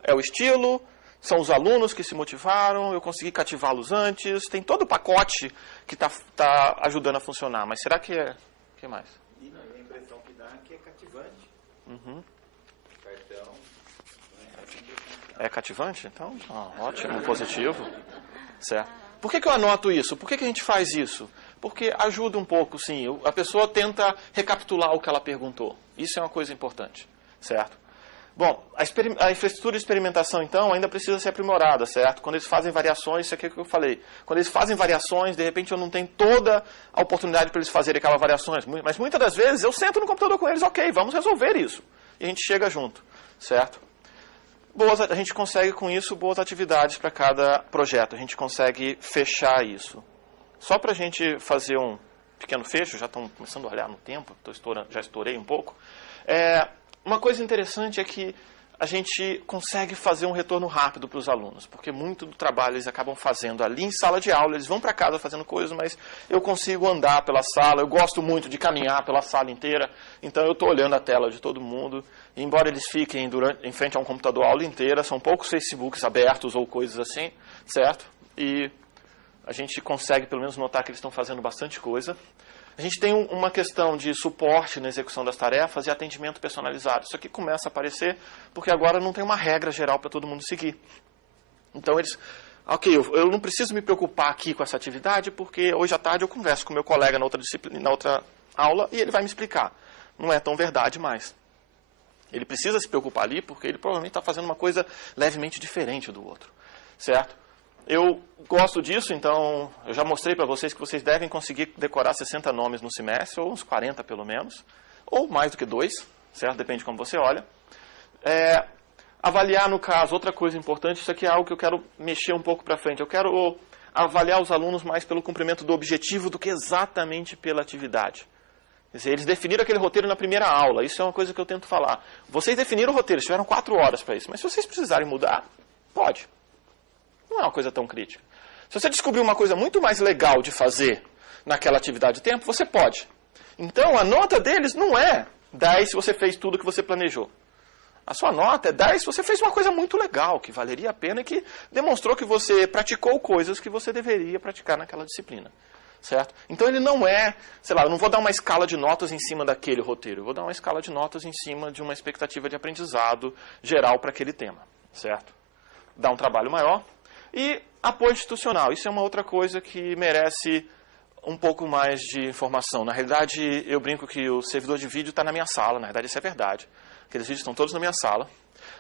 é o estilo, são os alunos que se motivaram, eu consegui cativá-los antes, tem todo o pacote que está ajudando a funcionar. Mas será que é... O que mais? E a impressão que dá é que é cativante. Cartão. É cativante? Então, ótimo, positivo. Certo. Por que eu anoto isso? Por que a gente faz isso? Porque ajuda um pouco, sim. A pessoa tenta recapitular o que ela perguntou. Isso é uma coisa importante, certo? Bom, a infraestrutura de experimentação, então, ainda precisa ser aprimorada, certo? Quando eles fazem variações, isso aqui é o que eu falei. Quando eles fazem variações, de repente eu não tenho toda a oportunidade para eles fazerem aquelas variações. Mas muitas das vezes eu sento no computador com eles, ok, vamos resolver isso. E a gente chega junto, certo? a gente consegue com isso boas atividades para cada projeto. A gente consegue fechar isso. Só para a gente fazer um pequeno fecho, já estão começando a olhar no tempo, já estourei um pouco. Uma coisa interessante é que a gente consegue fazer um retorno rápido para os alunos, porque muito do trabalho eles acabam fazendo ali em sala de aula, eles vão para casa fazendo coisas, mas eu consigo andar pela sala, eu gosto muito de caminhar pela sala inteira, então eu estou olhando a tela de todo mundo, e embora eles fiquem em frente a um computador a aula inteira, são poucos Facebooks abertos ou coisas assim, certo? E a gente consegue pelo menos notar que eles estão fazendo bastante coisa. A gente tem uma questão de suporte na execução das tarefas e atendimento personalizado. Isso aqui começa a aparecer porque agora não tem uma regra geral para todo mundo seguir. Então eles, ok, eu não preciso me preocupar aqui com essa atividade porque hoje à tarde eu converso com meu colega na outra disciplina, na outra aula e ele vai me explicar. Não é tão verdade mais. Ele precisa se preocupar ali porque ele provavelmente está fazendo uma coisa levemente diferente do outro, certo? Eu gosto disso, então eu já mostrei para vocês que vocês devem conseguir decorar 60 nomes no semestre, ou uns 40 pelo menos, ou mais do que 2, certo? Depende de como você olha. Avaliar, no caso, outra coisa importante, isso aqui é algo que eu quero mexer um pouco para frente. Eu quero avaliar os alunos mais pelo cumprimento do objetivo do que exatamente pela atividade. Quer dizer, eles definiram aquele roteiro na primeira aula, isso é uma coisa que eu tento falar. Vocês definiram o roteiro, tiveram 4 horas para isso, mas se vocês precisarem mudar, pode. Não é uma coisa tão crítica. Se você descobrir uma coisa muito mais legal de fazer naquela atividade de tempo, você pode. Então, a nota deles não é 10 se você fez tudo que você planejou. A sua nota é 10 se você fez uma coisa muito legal, que valeria a pena e que demonstrou que você praticou coisas que você deveria praticar naquela disciplina. Certo? Então, ele não é, sei lá, eu não vou dar uma escala de notas em cima daquele roteiro. Eu vou dar uma escala de notas em cima de uma expectativa de aprendizado geral para aquele tema. Certo? Dá um trabalho maior. E apoio institucional, isso é uma outra coisa que merece um pouco mais de informação. Na realidade, eu brinco que o servidor de vídeo está na minha sala, na verdade isso é verdade. Aqueles vídeos estão todos na minha sala.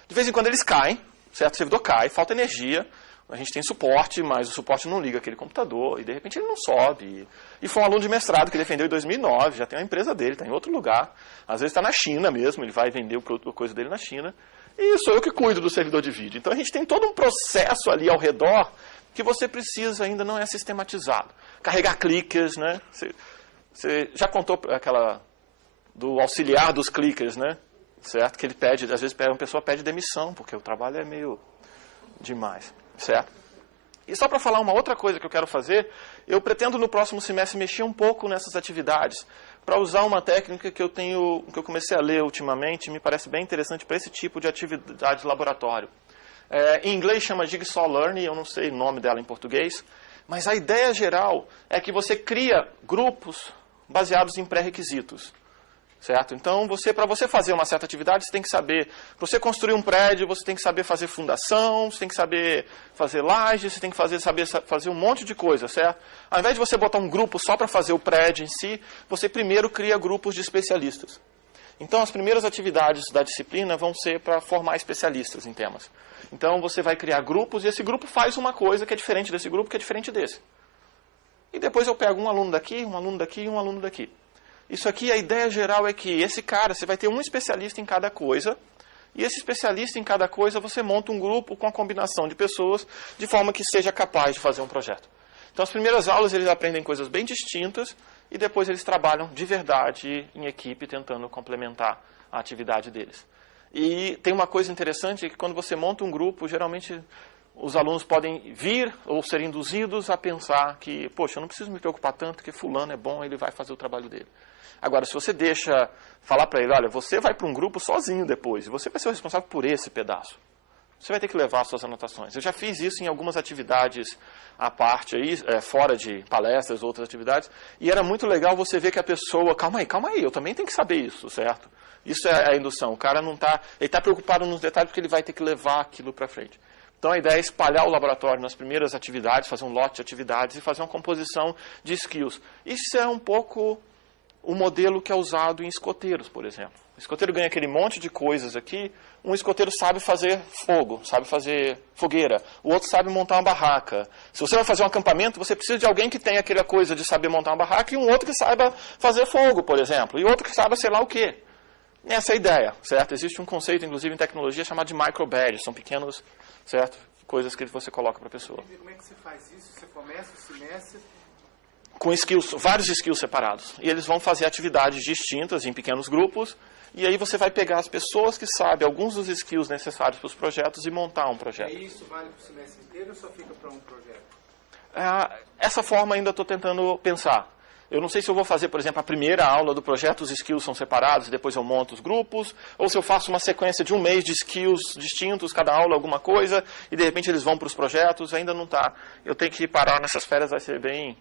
De vez em quando eles caem, certo? O servidor cai, falta energia, a gente tem suporte, mas o suporte não liga aquele computador, e de repente ele não sobe. E foi um aluno de mestrado que defendeu em 2009, já tem uma empresa dele, está em outro lugar. Às vezes está na China mesmo, ele vai vender a coisa dele na China. E sou eu que cuido do servidor de vídeo. Então a gente tem todo um processo ali ao redor que você precisa, ainda não é sistematizado. Carregar clickers, né? Você já contou aquela do auxiliar dos clickers, né? Certo? Que ele pede, às vezes uma pessoa pede demissão, porque o trabalho é meio demais, certo? E só para falar uma outra coisa que eu quero fazer, eu pretendo no próximo semestre mexer um pouco nessas atividades, para usar uma técnica que eu comecei a ler ultimamente, me parece bem interessante para esse tipo de atividade de laboratório. Em inglês chama Jigsaw Learning, eu não sei o nome dela em português, mas a ideia geral é que você cria grupos baseados em pré-requisitos. Certo? Então, para você fazer uma certa atividade, você tem que saber, para você construir um prédio, você tem que saber fazer fundação, você tem que saber fazer laje, você tem que saber fazer um monte de coisa, certo? Ao invés de você botar um grupo só para fazer o prédio em si, você primeiro cria grupos de especialistas. Então, as primeiras atividades da disciplina vão ser para formar especialistas em temas. Então, você vai criar grupos e esse grupo faz uma coisa que é diferente desse grupo, que é diferente desse. E depois eu pego um aluno daqui, um aluno daqui e um aluno daqui. Isso aqui, a ideia geral é que esse cara, você vai ter um especialista em cada coisa, e esse especialista em cada coisa, você monta um grupo com a combinação de pessoas, de forma que seja capaz de fazer um projeto. Então, as primeiras aulas, eles aprendem coisas bem distintas, e depois eles trabalham de verdade em equipe, tentando complementar a atividade deles. E tem uma coisa interessante, que quando você monta um grupo, geralmente os alunos podem vir ou ser induzidos a pensar que, poxa, eu não preciso me preocupar tanto, porque fulano é bom, ele vai fazer o trabalho dele. Agora, se você deixa falar para ele, olha, você vai para um grupo sozinho depois, e você vai ser o responsável por esse pedaço. Você vai ter que levar as suas anotações. Eu já fiz isso em algumas atividades à parte, aí, fora de palestras, outras atividades, e era muito legal você ver que a pessoa, calma aí, eu também tenho que saber isso, certo? Isso é a indução. O cara não está, ele está preocupado nos detalhes porque ele vai ter que levar aquilo para frente. Então, a ideia é espalhar o laboratório nas primeiras atividades, fazer um lote de atividades e fazer uma composição de skills. Isso é um pouco o modelo que é usado em escoteiros, por exemplo. O escoteiro ganha aquele monte de coisas aqui. Um escoteiro sabe fazer fogo, sabe fazer fogueira. O outro sabe montar uma barraca. Se você vai fazer um acampamento, você precisa de alguém que tenha aquela coisa de saber montar uma barraca e um outro que saiba fazer fogo, por exemplo. E outro que saiba sei lá o quê. Essa é a ideia, certo? Existe um conceito, inclusive, em tecnologia chamado de micro-badges. São pequenos, certo? Coisas que você coloca para a pessoa. Como é que você faz isso? Você começa o semestre... Com skills, vários skills separados. E eles vão fazer atividades distintas em pequenos grupos. E aí você vai pegar as pessoas que sabem alguns dos skills necessários para os projetos e montar um projeto. E isso vale para o semestre inteiro ou só fica para um projeto? Essa forma ainda estou tentando pensar. Eu não sei se eu vou fazer, por exemplo, a primeira aula do projeto, os skills são separados e depois eu monto os grupos, ou se eu faço uma sequência de um mês de skills distintos, cada aula alguma coisa, e de repente eles vão para os projetos, ainda não está. Eu tenho que parar nessas férias, vai ser bem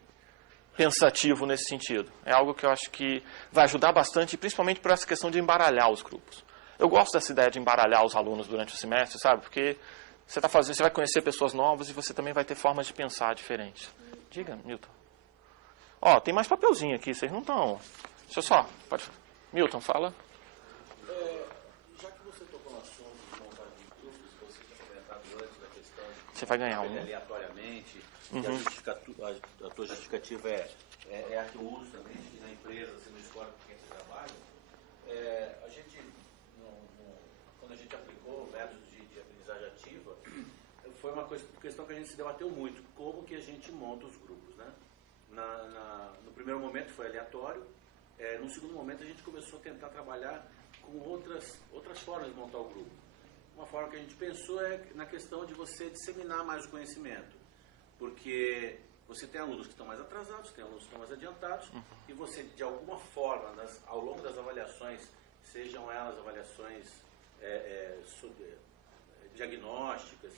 pensativo nesse sentido. É algo que eu acho que vai ajudar bastante, principalmente por essa questão de embaralhar os grupos. Eu gosto dessa ideia de embaralhar os alunos durante o semestre, sabe? Porque você vai conhecer pessoas novas e você também vai ter formas de pensar diferentes. Diga, Milton. Tem mais papelzinho aqui, vocês não estão... Deixa eu só... Milton, fala. Já que você tocou no assunto de montagem de grupos, você tinha comentado antes da questão de... Você vai ganhar um. Aleatoriamente, e a tua justificativa é a que eu uso também na empresa, assim, no escola com quem você trabalha. A gente, quando a gente aplicou métodos de aprendizagem ativa, foi uma questão que a gente se debateu muito. Como que a gente monta os grupos, né? No primeiro momento foi aleatório, no segundo momento a gente começou a tentar trabalhar com outras formas de montar o grupo. Uma forma que a gente pensou é na questão de você disseminar mais o conhecimento, porque você tem alunos que estão mais atrasados, tem alunos que estão mais adiantados, e você, de alguma forma, ao longo das avaliações, sejam elas avaliações diagnósticas,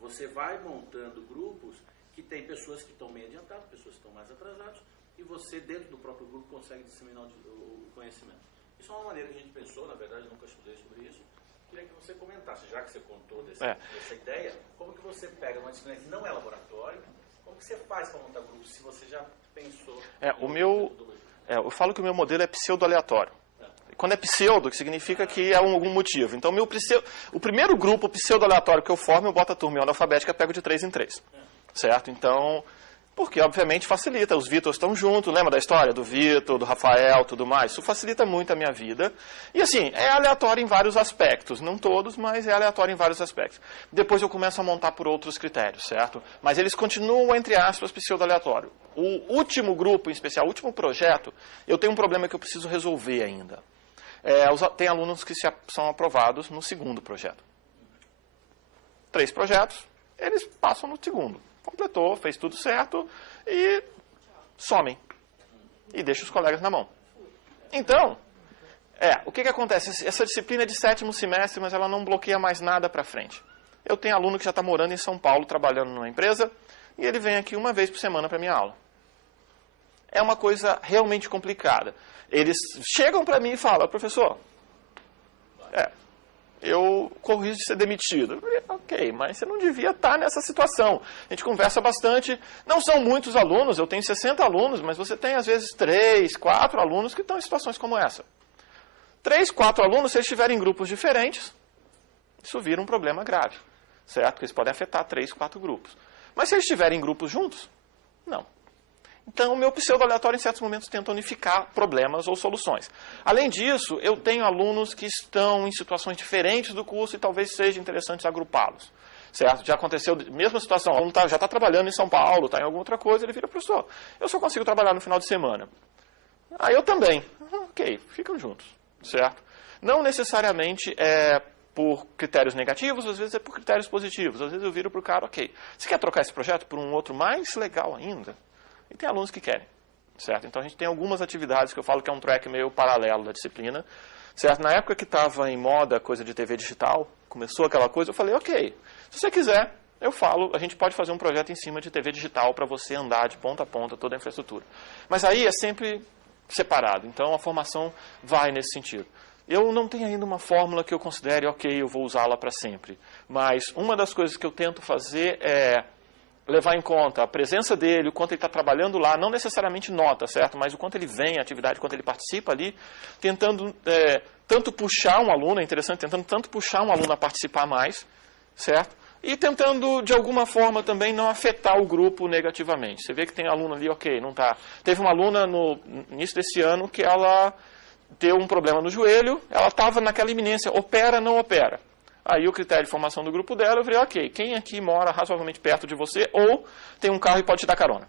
você vai montando grupos que tem pessoas que estão meio adiantadas, pessoas que estão mais atrasadas, e você, dentro do próprio grupo, consegue disseminar o conhecimento. Isso é uma maneira que a gente pensou, na verdade, eu nunca estudei sobre isso. Queria que você comentasse, já que você contou dessa ideia, como que você pega uma disciplina que não é laboratório, como que você faz para montar grupos, se você já pensou... eu falo que o meu modelo é pseudo-aleatório. Quando é pseudo, que significa que é algum motivo. Então, o primeiro grupo pseudo-aleatório que eu formo, eu boto a turma alfabética e pego de 3 em 3. Certo? Então, porque obviamente facilita, os Vitors estão juntos, lembra da história do Vitor, do Rafael, tudo mais? Isso facilita muito a minha vida. E assim, é aleatório em vários aspectos, não todos, mas é aleatório em vários aspectos. Depois eu começo a montar por outros critérios, certo? Mas eles continuam, entre aspas, pseudo-aleatório. O último grupo, em especial, o último projeto, eu tenho um problema que eu preciso resolver ainda. Tem alunos que são aprovados no segundo projeto. 3 projetos, eles passam no segundo. Completou, fez tudo certo e somem. E deixa os colegas na mão. Então, o que acontece? Essa disciplina é de 7º semestre, mas ela não bloqueia mais nada para frente. Eu tenho aluno que já está morando em São Paulo, trabalhando numa empresa, e ele vem aqui uma vez por semana para a minha aula. É uma coisa realmente complicada. Eles chegam para mim e falam, professor, eu corro risco de ser demitido. Eu falei, ok, mas você não devia estar nessa situação. A gente conversa bastante. Não são muitos alunos, eu tenho 60 alunos, mas você tem às vezes 3, 4 alunos que estão em situações como essa. 3, 4 alunos, se eles estiverem em grupos diferentes, isso vira um problema grave. Certo? Porque eles podem afetar 3, 4 grupos. Mas se eles estiverem em grupos juntos, não. Então, o meu pseudo-aleatório, em certos momentos, tenta unificar problemas ou soluções. Além disso, eu tenho alunos que estão em situações diferentes do curso e talvez seja interessante agrupá-los. Certo? Já aconteceu, mesma situação, o aluno já está trabalhando em São Paulo, está em alguma outra coisa, ele vira, professor, eu só consigo trabalhar no final de semana. Aí eu também. Ok, ficam juntos. Certo? Não necessariamente por critérios negativos, às vezes é por critérios positivos. Às vezes eu viro para o cara, ok, você quer trocar esse projeto por um outro mais legal ainda? E tem alunos que querem, certo? Então a gente tem algumas atividades que eu falo que é um track meio paralelo da disciplina, certo? Na época que estava em moda a coisa de TV digital, começou aquela coisa, eu falei, ok, se você quiser, eu falo, a gente pode fazer um projeto em cima de TV digital para você andar de ponta a ponta toda a infraestrutura. Mas aí é sempre separado, então a formação vai nesse sentido. Eu não tenho ainda uma fórmula que eu considere, ok, eu vou usá-la para sempre. Mas uma das coisas que eu tento fazer é levar em conta a presença dele, o quanto ele está trabalhando lá, não necessariamente nota, certo? Mas o quanto ele vem à atividade, o quanto ele participa ali, tentando tanto puxar um aluno, é interessante, tentando tanto puxar um aluno a participar mais, certo? E tentando, de alguma forma, também não afetar o grupo negativamente. Você vê que tem aluno ali, ok, não está. Teve uma aluna no início desse ano que ela ter um problema no joelho, ela estava naquela iminência, opera, não opera. Aí o critério de formação do grupo dela, eu falei, ok, quem aqui mora razoavelmente perto de você ou tem um carro e pode te dar carona?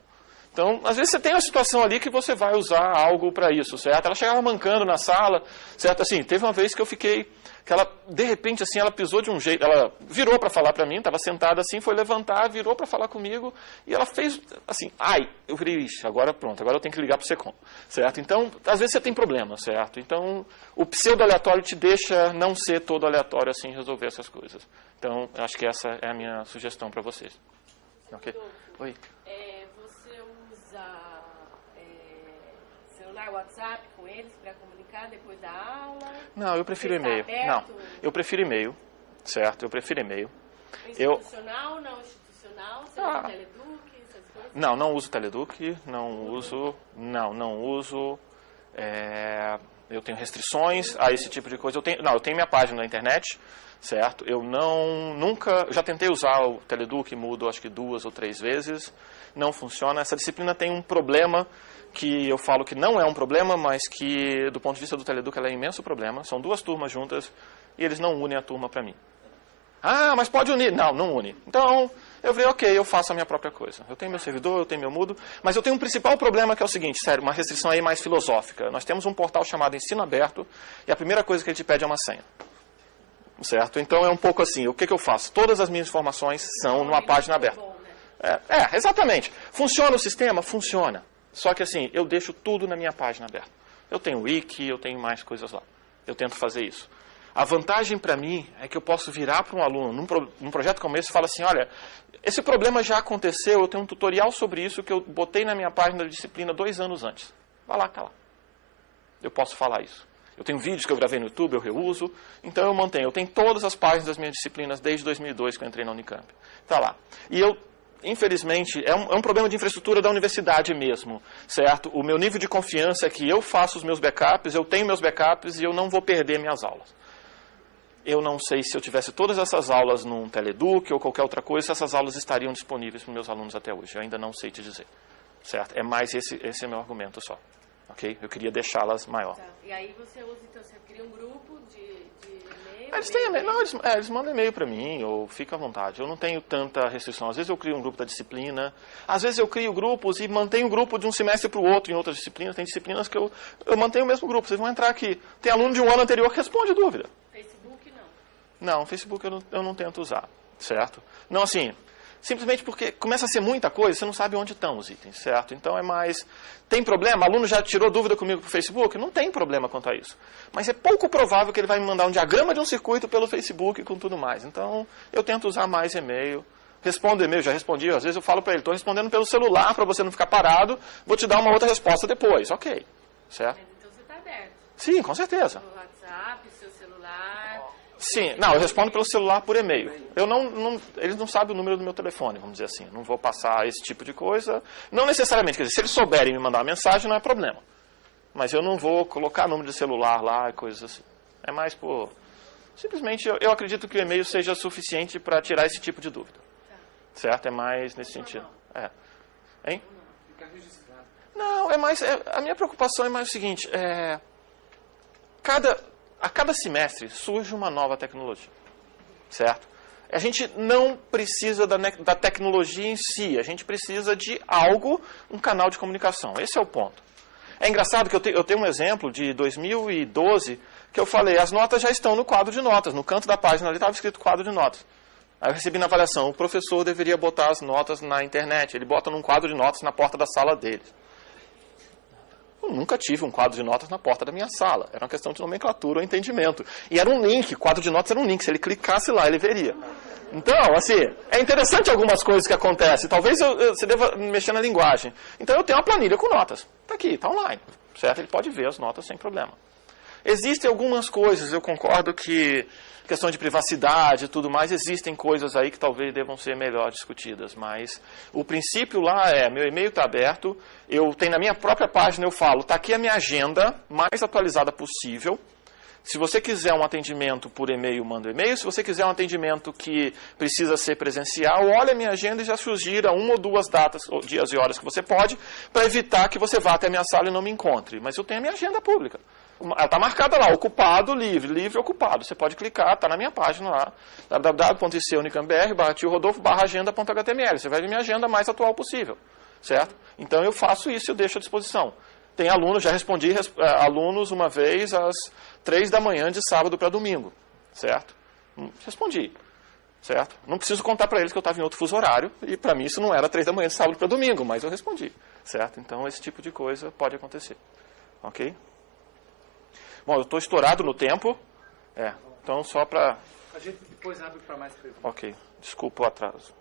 Então, às vezes você tem uma situação ali que você vai usar algo para isso, certo? Ela chegava mancando na sala, certo? Assim, teve uma vez que eu fiquei, que ela, de repente, assim, ela pisou de um jeito, ela virou para falar para mim, estava sentada assim, foi levantar, virou para falar comigo, e ela fez, assim, ai, eu falei, ixi, agora pronto, agora eu tenho que ligar para o SECOM, certo? Então, às vezes você tem problema, certo? Então, o pseudo-aleatório te deixa não ser todo aleatório, assim, resolver essas coisas. Então, acho que essa é a minha sugestão para vocês. Ok? Oi. Você usa celular, WhatsApp com eles para comunicar depois da aula? Não, eu prefiro e-mail. Não, eu prefiro e-mail, certo? Eu prefiro e-mail. Institucional, não institucional? Você usa Teleduc, essas coisas? Não, não uso Teleduc, não uso. Eu tenho restrições a esse tipo de coisa. Eu tenho minha página na internet, certo? Eu nunca, já tentei usar o Teleduc, mudo acho que 2 ou 3 vezes, não funciona. Essa disciplina tem um problema que eu falo que não é um problema, mas que do ponto de vista do Teleduc ela é um imenso problema. São 2 turmas juntas e eles não unem a turma para mim. Ah, mas pode unir. Não, não une. Então, eu falei, ok, eu faço a minha própria coisa. Eu tenho meu servidor, eu tenho meu Moodle, mas eu tenho um principal problema que é o seguinte, sério, uma restrição aí mais filosófica. Nós temos um portal chamado Ensino Aberto e a primeira coisa que ele te pede é uma senha. Certo? Então, é um pouco assim, o que eu faço? Todas as minhas informações são numa página aberta. Exatamente. Funciona o sistema? Funciona. Só que assim, eu deixo tudo na minha página aberta. Eu tenho wiki, eu tenho mais coisas lá. Eu tento fazer isso. A vantagem para mim é que eu posso virar para um aluno, num projeto como esse, e falar assim, olha, esse problema já aconteceu, eu tenho um tutorial sobre isso que eu botei na minha página de disciplina 2 anos antes. Vai lá, tá lá. Eu posso falar isso. Eu tenho vídeos que eu gravei no YouTube, eu reuso, então eu mantenho. Eu tenho todas as páginas das minhas disciplinas desde 2002, que eu entrei na Unicamp. Está lá. E eu, infelizmente, é um problema de infraestrutura da universidade mesmo, certo? O meu nível de confiança é que eu faço os meus backups, eu tenho meus backups e eu não vou perder minhas aulas. Eu não sei se eu tivesse todas essas aulas num Teleduc ou qualquer outra coisa, se essas aulas estariam disponíveis para os meus alunos até hoje. Eu ainda não sei te dizer, certo? É mais esse é meu argumento só, ok? Eu queria deixá-las maior. Tá. E aí você usa, então, você cria um grupo de e-mail? Eles têm e-mail, não, eles mandam e-mail para mim, ou fica à vontade. Eu não tenho tanta restrição. Às vezes eu crio um grupo da disciplina, às vezes eu crio grupos e mantenho o grupo de um semestre para o outro em outras disciplinas. Tem disciplinas que eu mantenho o mesmo grupo. Vocês vão entrar aqui. Tem aluno de um ano anterior que responde dúvida. Não, o Facebook eu não tento usar, certo? Não, assim, simplesmente porque começa a ser muita coisa, você não sabe onde estão os itens, certo? Então é mais... Tem problema? Aluno já tirou dúvida comigo para o Facebook? Não tem problema quanto a isso. Mas é pouco provável que ele vai me mandar um diagrama de um circuito pelo Facebook e com tudo mais. Então, eu tento usar mais e-mail. Respondo e-mail, já respondi. Às vezes eu falo para ele, estou respondendo pelo celular para você não ficar parado, vou te dar uma outra resposta depois. Ok, certo? Mas então você está aberto. Sim, com certeza. O WhatsApp, seu celular... Sim, não, eu respondo pelo celular por e-mail. Eles não sabem o número do meu telefone, vamos dizer assim. Não vou passar esse tipo de coisa. Não necessariamente, quer dizer, se eles souberem me mandar uma mensagem, não é problema. Mas eu não vou colocar número de celular lá e coisas assim. É mais por... Simplesmente, eu acredito que o e-mail seja suficiente para tirar esse tipo de dúvida. Certo? É mais nesse sentido. Hein? Não, é mais... a minha preocupação é mais o seguinte, a cada semestre surge uma nova tecnologia, certo? A gente não precisa da tecnologia em si, a gente precisa de algo, um canal de comunicação. Esse é o ponto. É engraçado que eu tenho um exemplo de 2012, que eu falei, as notas já estão no quadro de notas, no canto da página ali estava escrito quadro de notas. Aí eu recebi na avaliação, o professor deveria botar as notas na internet, ele bota num quadro de notas na porta da sala dele. Eu nunca tive um quadro de notas na porta da minha sala. Era uma questão de nomenclatura ou entendimento. E era um link, quadro de notas era um link. Se ele clicasse lá, ele veria. Então, assim, é interessante algumas coisas que acontecem. Talvez você deva mexer na linguagem. Então, eu tenho uma planilha com notas. Está aqui, está online. Certo? Ele pode ver as notas sem problema. Existem algumas coisas, eu concordo que questão de privacidade e tudo mais, existem coisas aí que talvez devam ser melhor discutidas, mas o princípio lá meu e-mail está aberto, eu tenho na minha própria página, eu falo, está aqui a minha agenda mais atualizada possível. Se você quiser um atendimento por e-mail, manda um e-mail. Se você quiser um atendimento que precisa ser presencial, olha a minha agenda e já sugira 1 ou 2 datas, ou dias e horas que você pode, para evitar que você vá até a minha sala e não me encontre. Mas eu tenho a minha agenda pública. Ela está marcada lá, ocupado, livre, livre, ocupado. Você pode clicar, está na minha página lá, www.iceunicambr/tiorodolfo/agenda.html. Você vai ver minha agenda mais atual possível, certo? Então eu faço isso e eu deixo à disposição. Tem alunos, já respondi alunos uma vez às 3 da manhã de sábado para domingo, certo? Respondi, certo? Não preciso contar para eles que eu estava em outro fuso horário, e para mim isso não era 3 da manhã de sábado para domingo, mas eu respondi, certo? Então esse tipo de coisa pode acontecer, ok? Bom, eu estou estourado no tempo, então só para... A gente depois abre para mais perguntas. Ok, desculpa o atraso.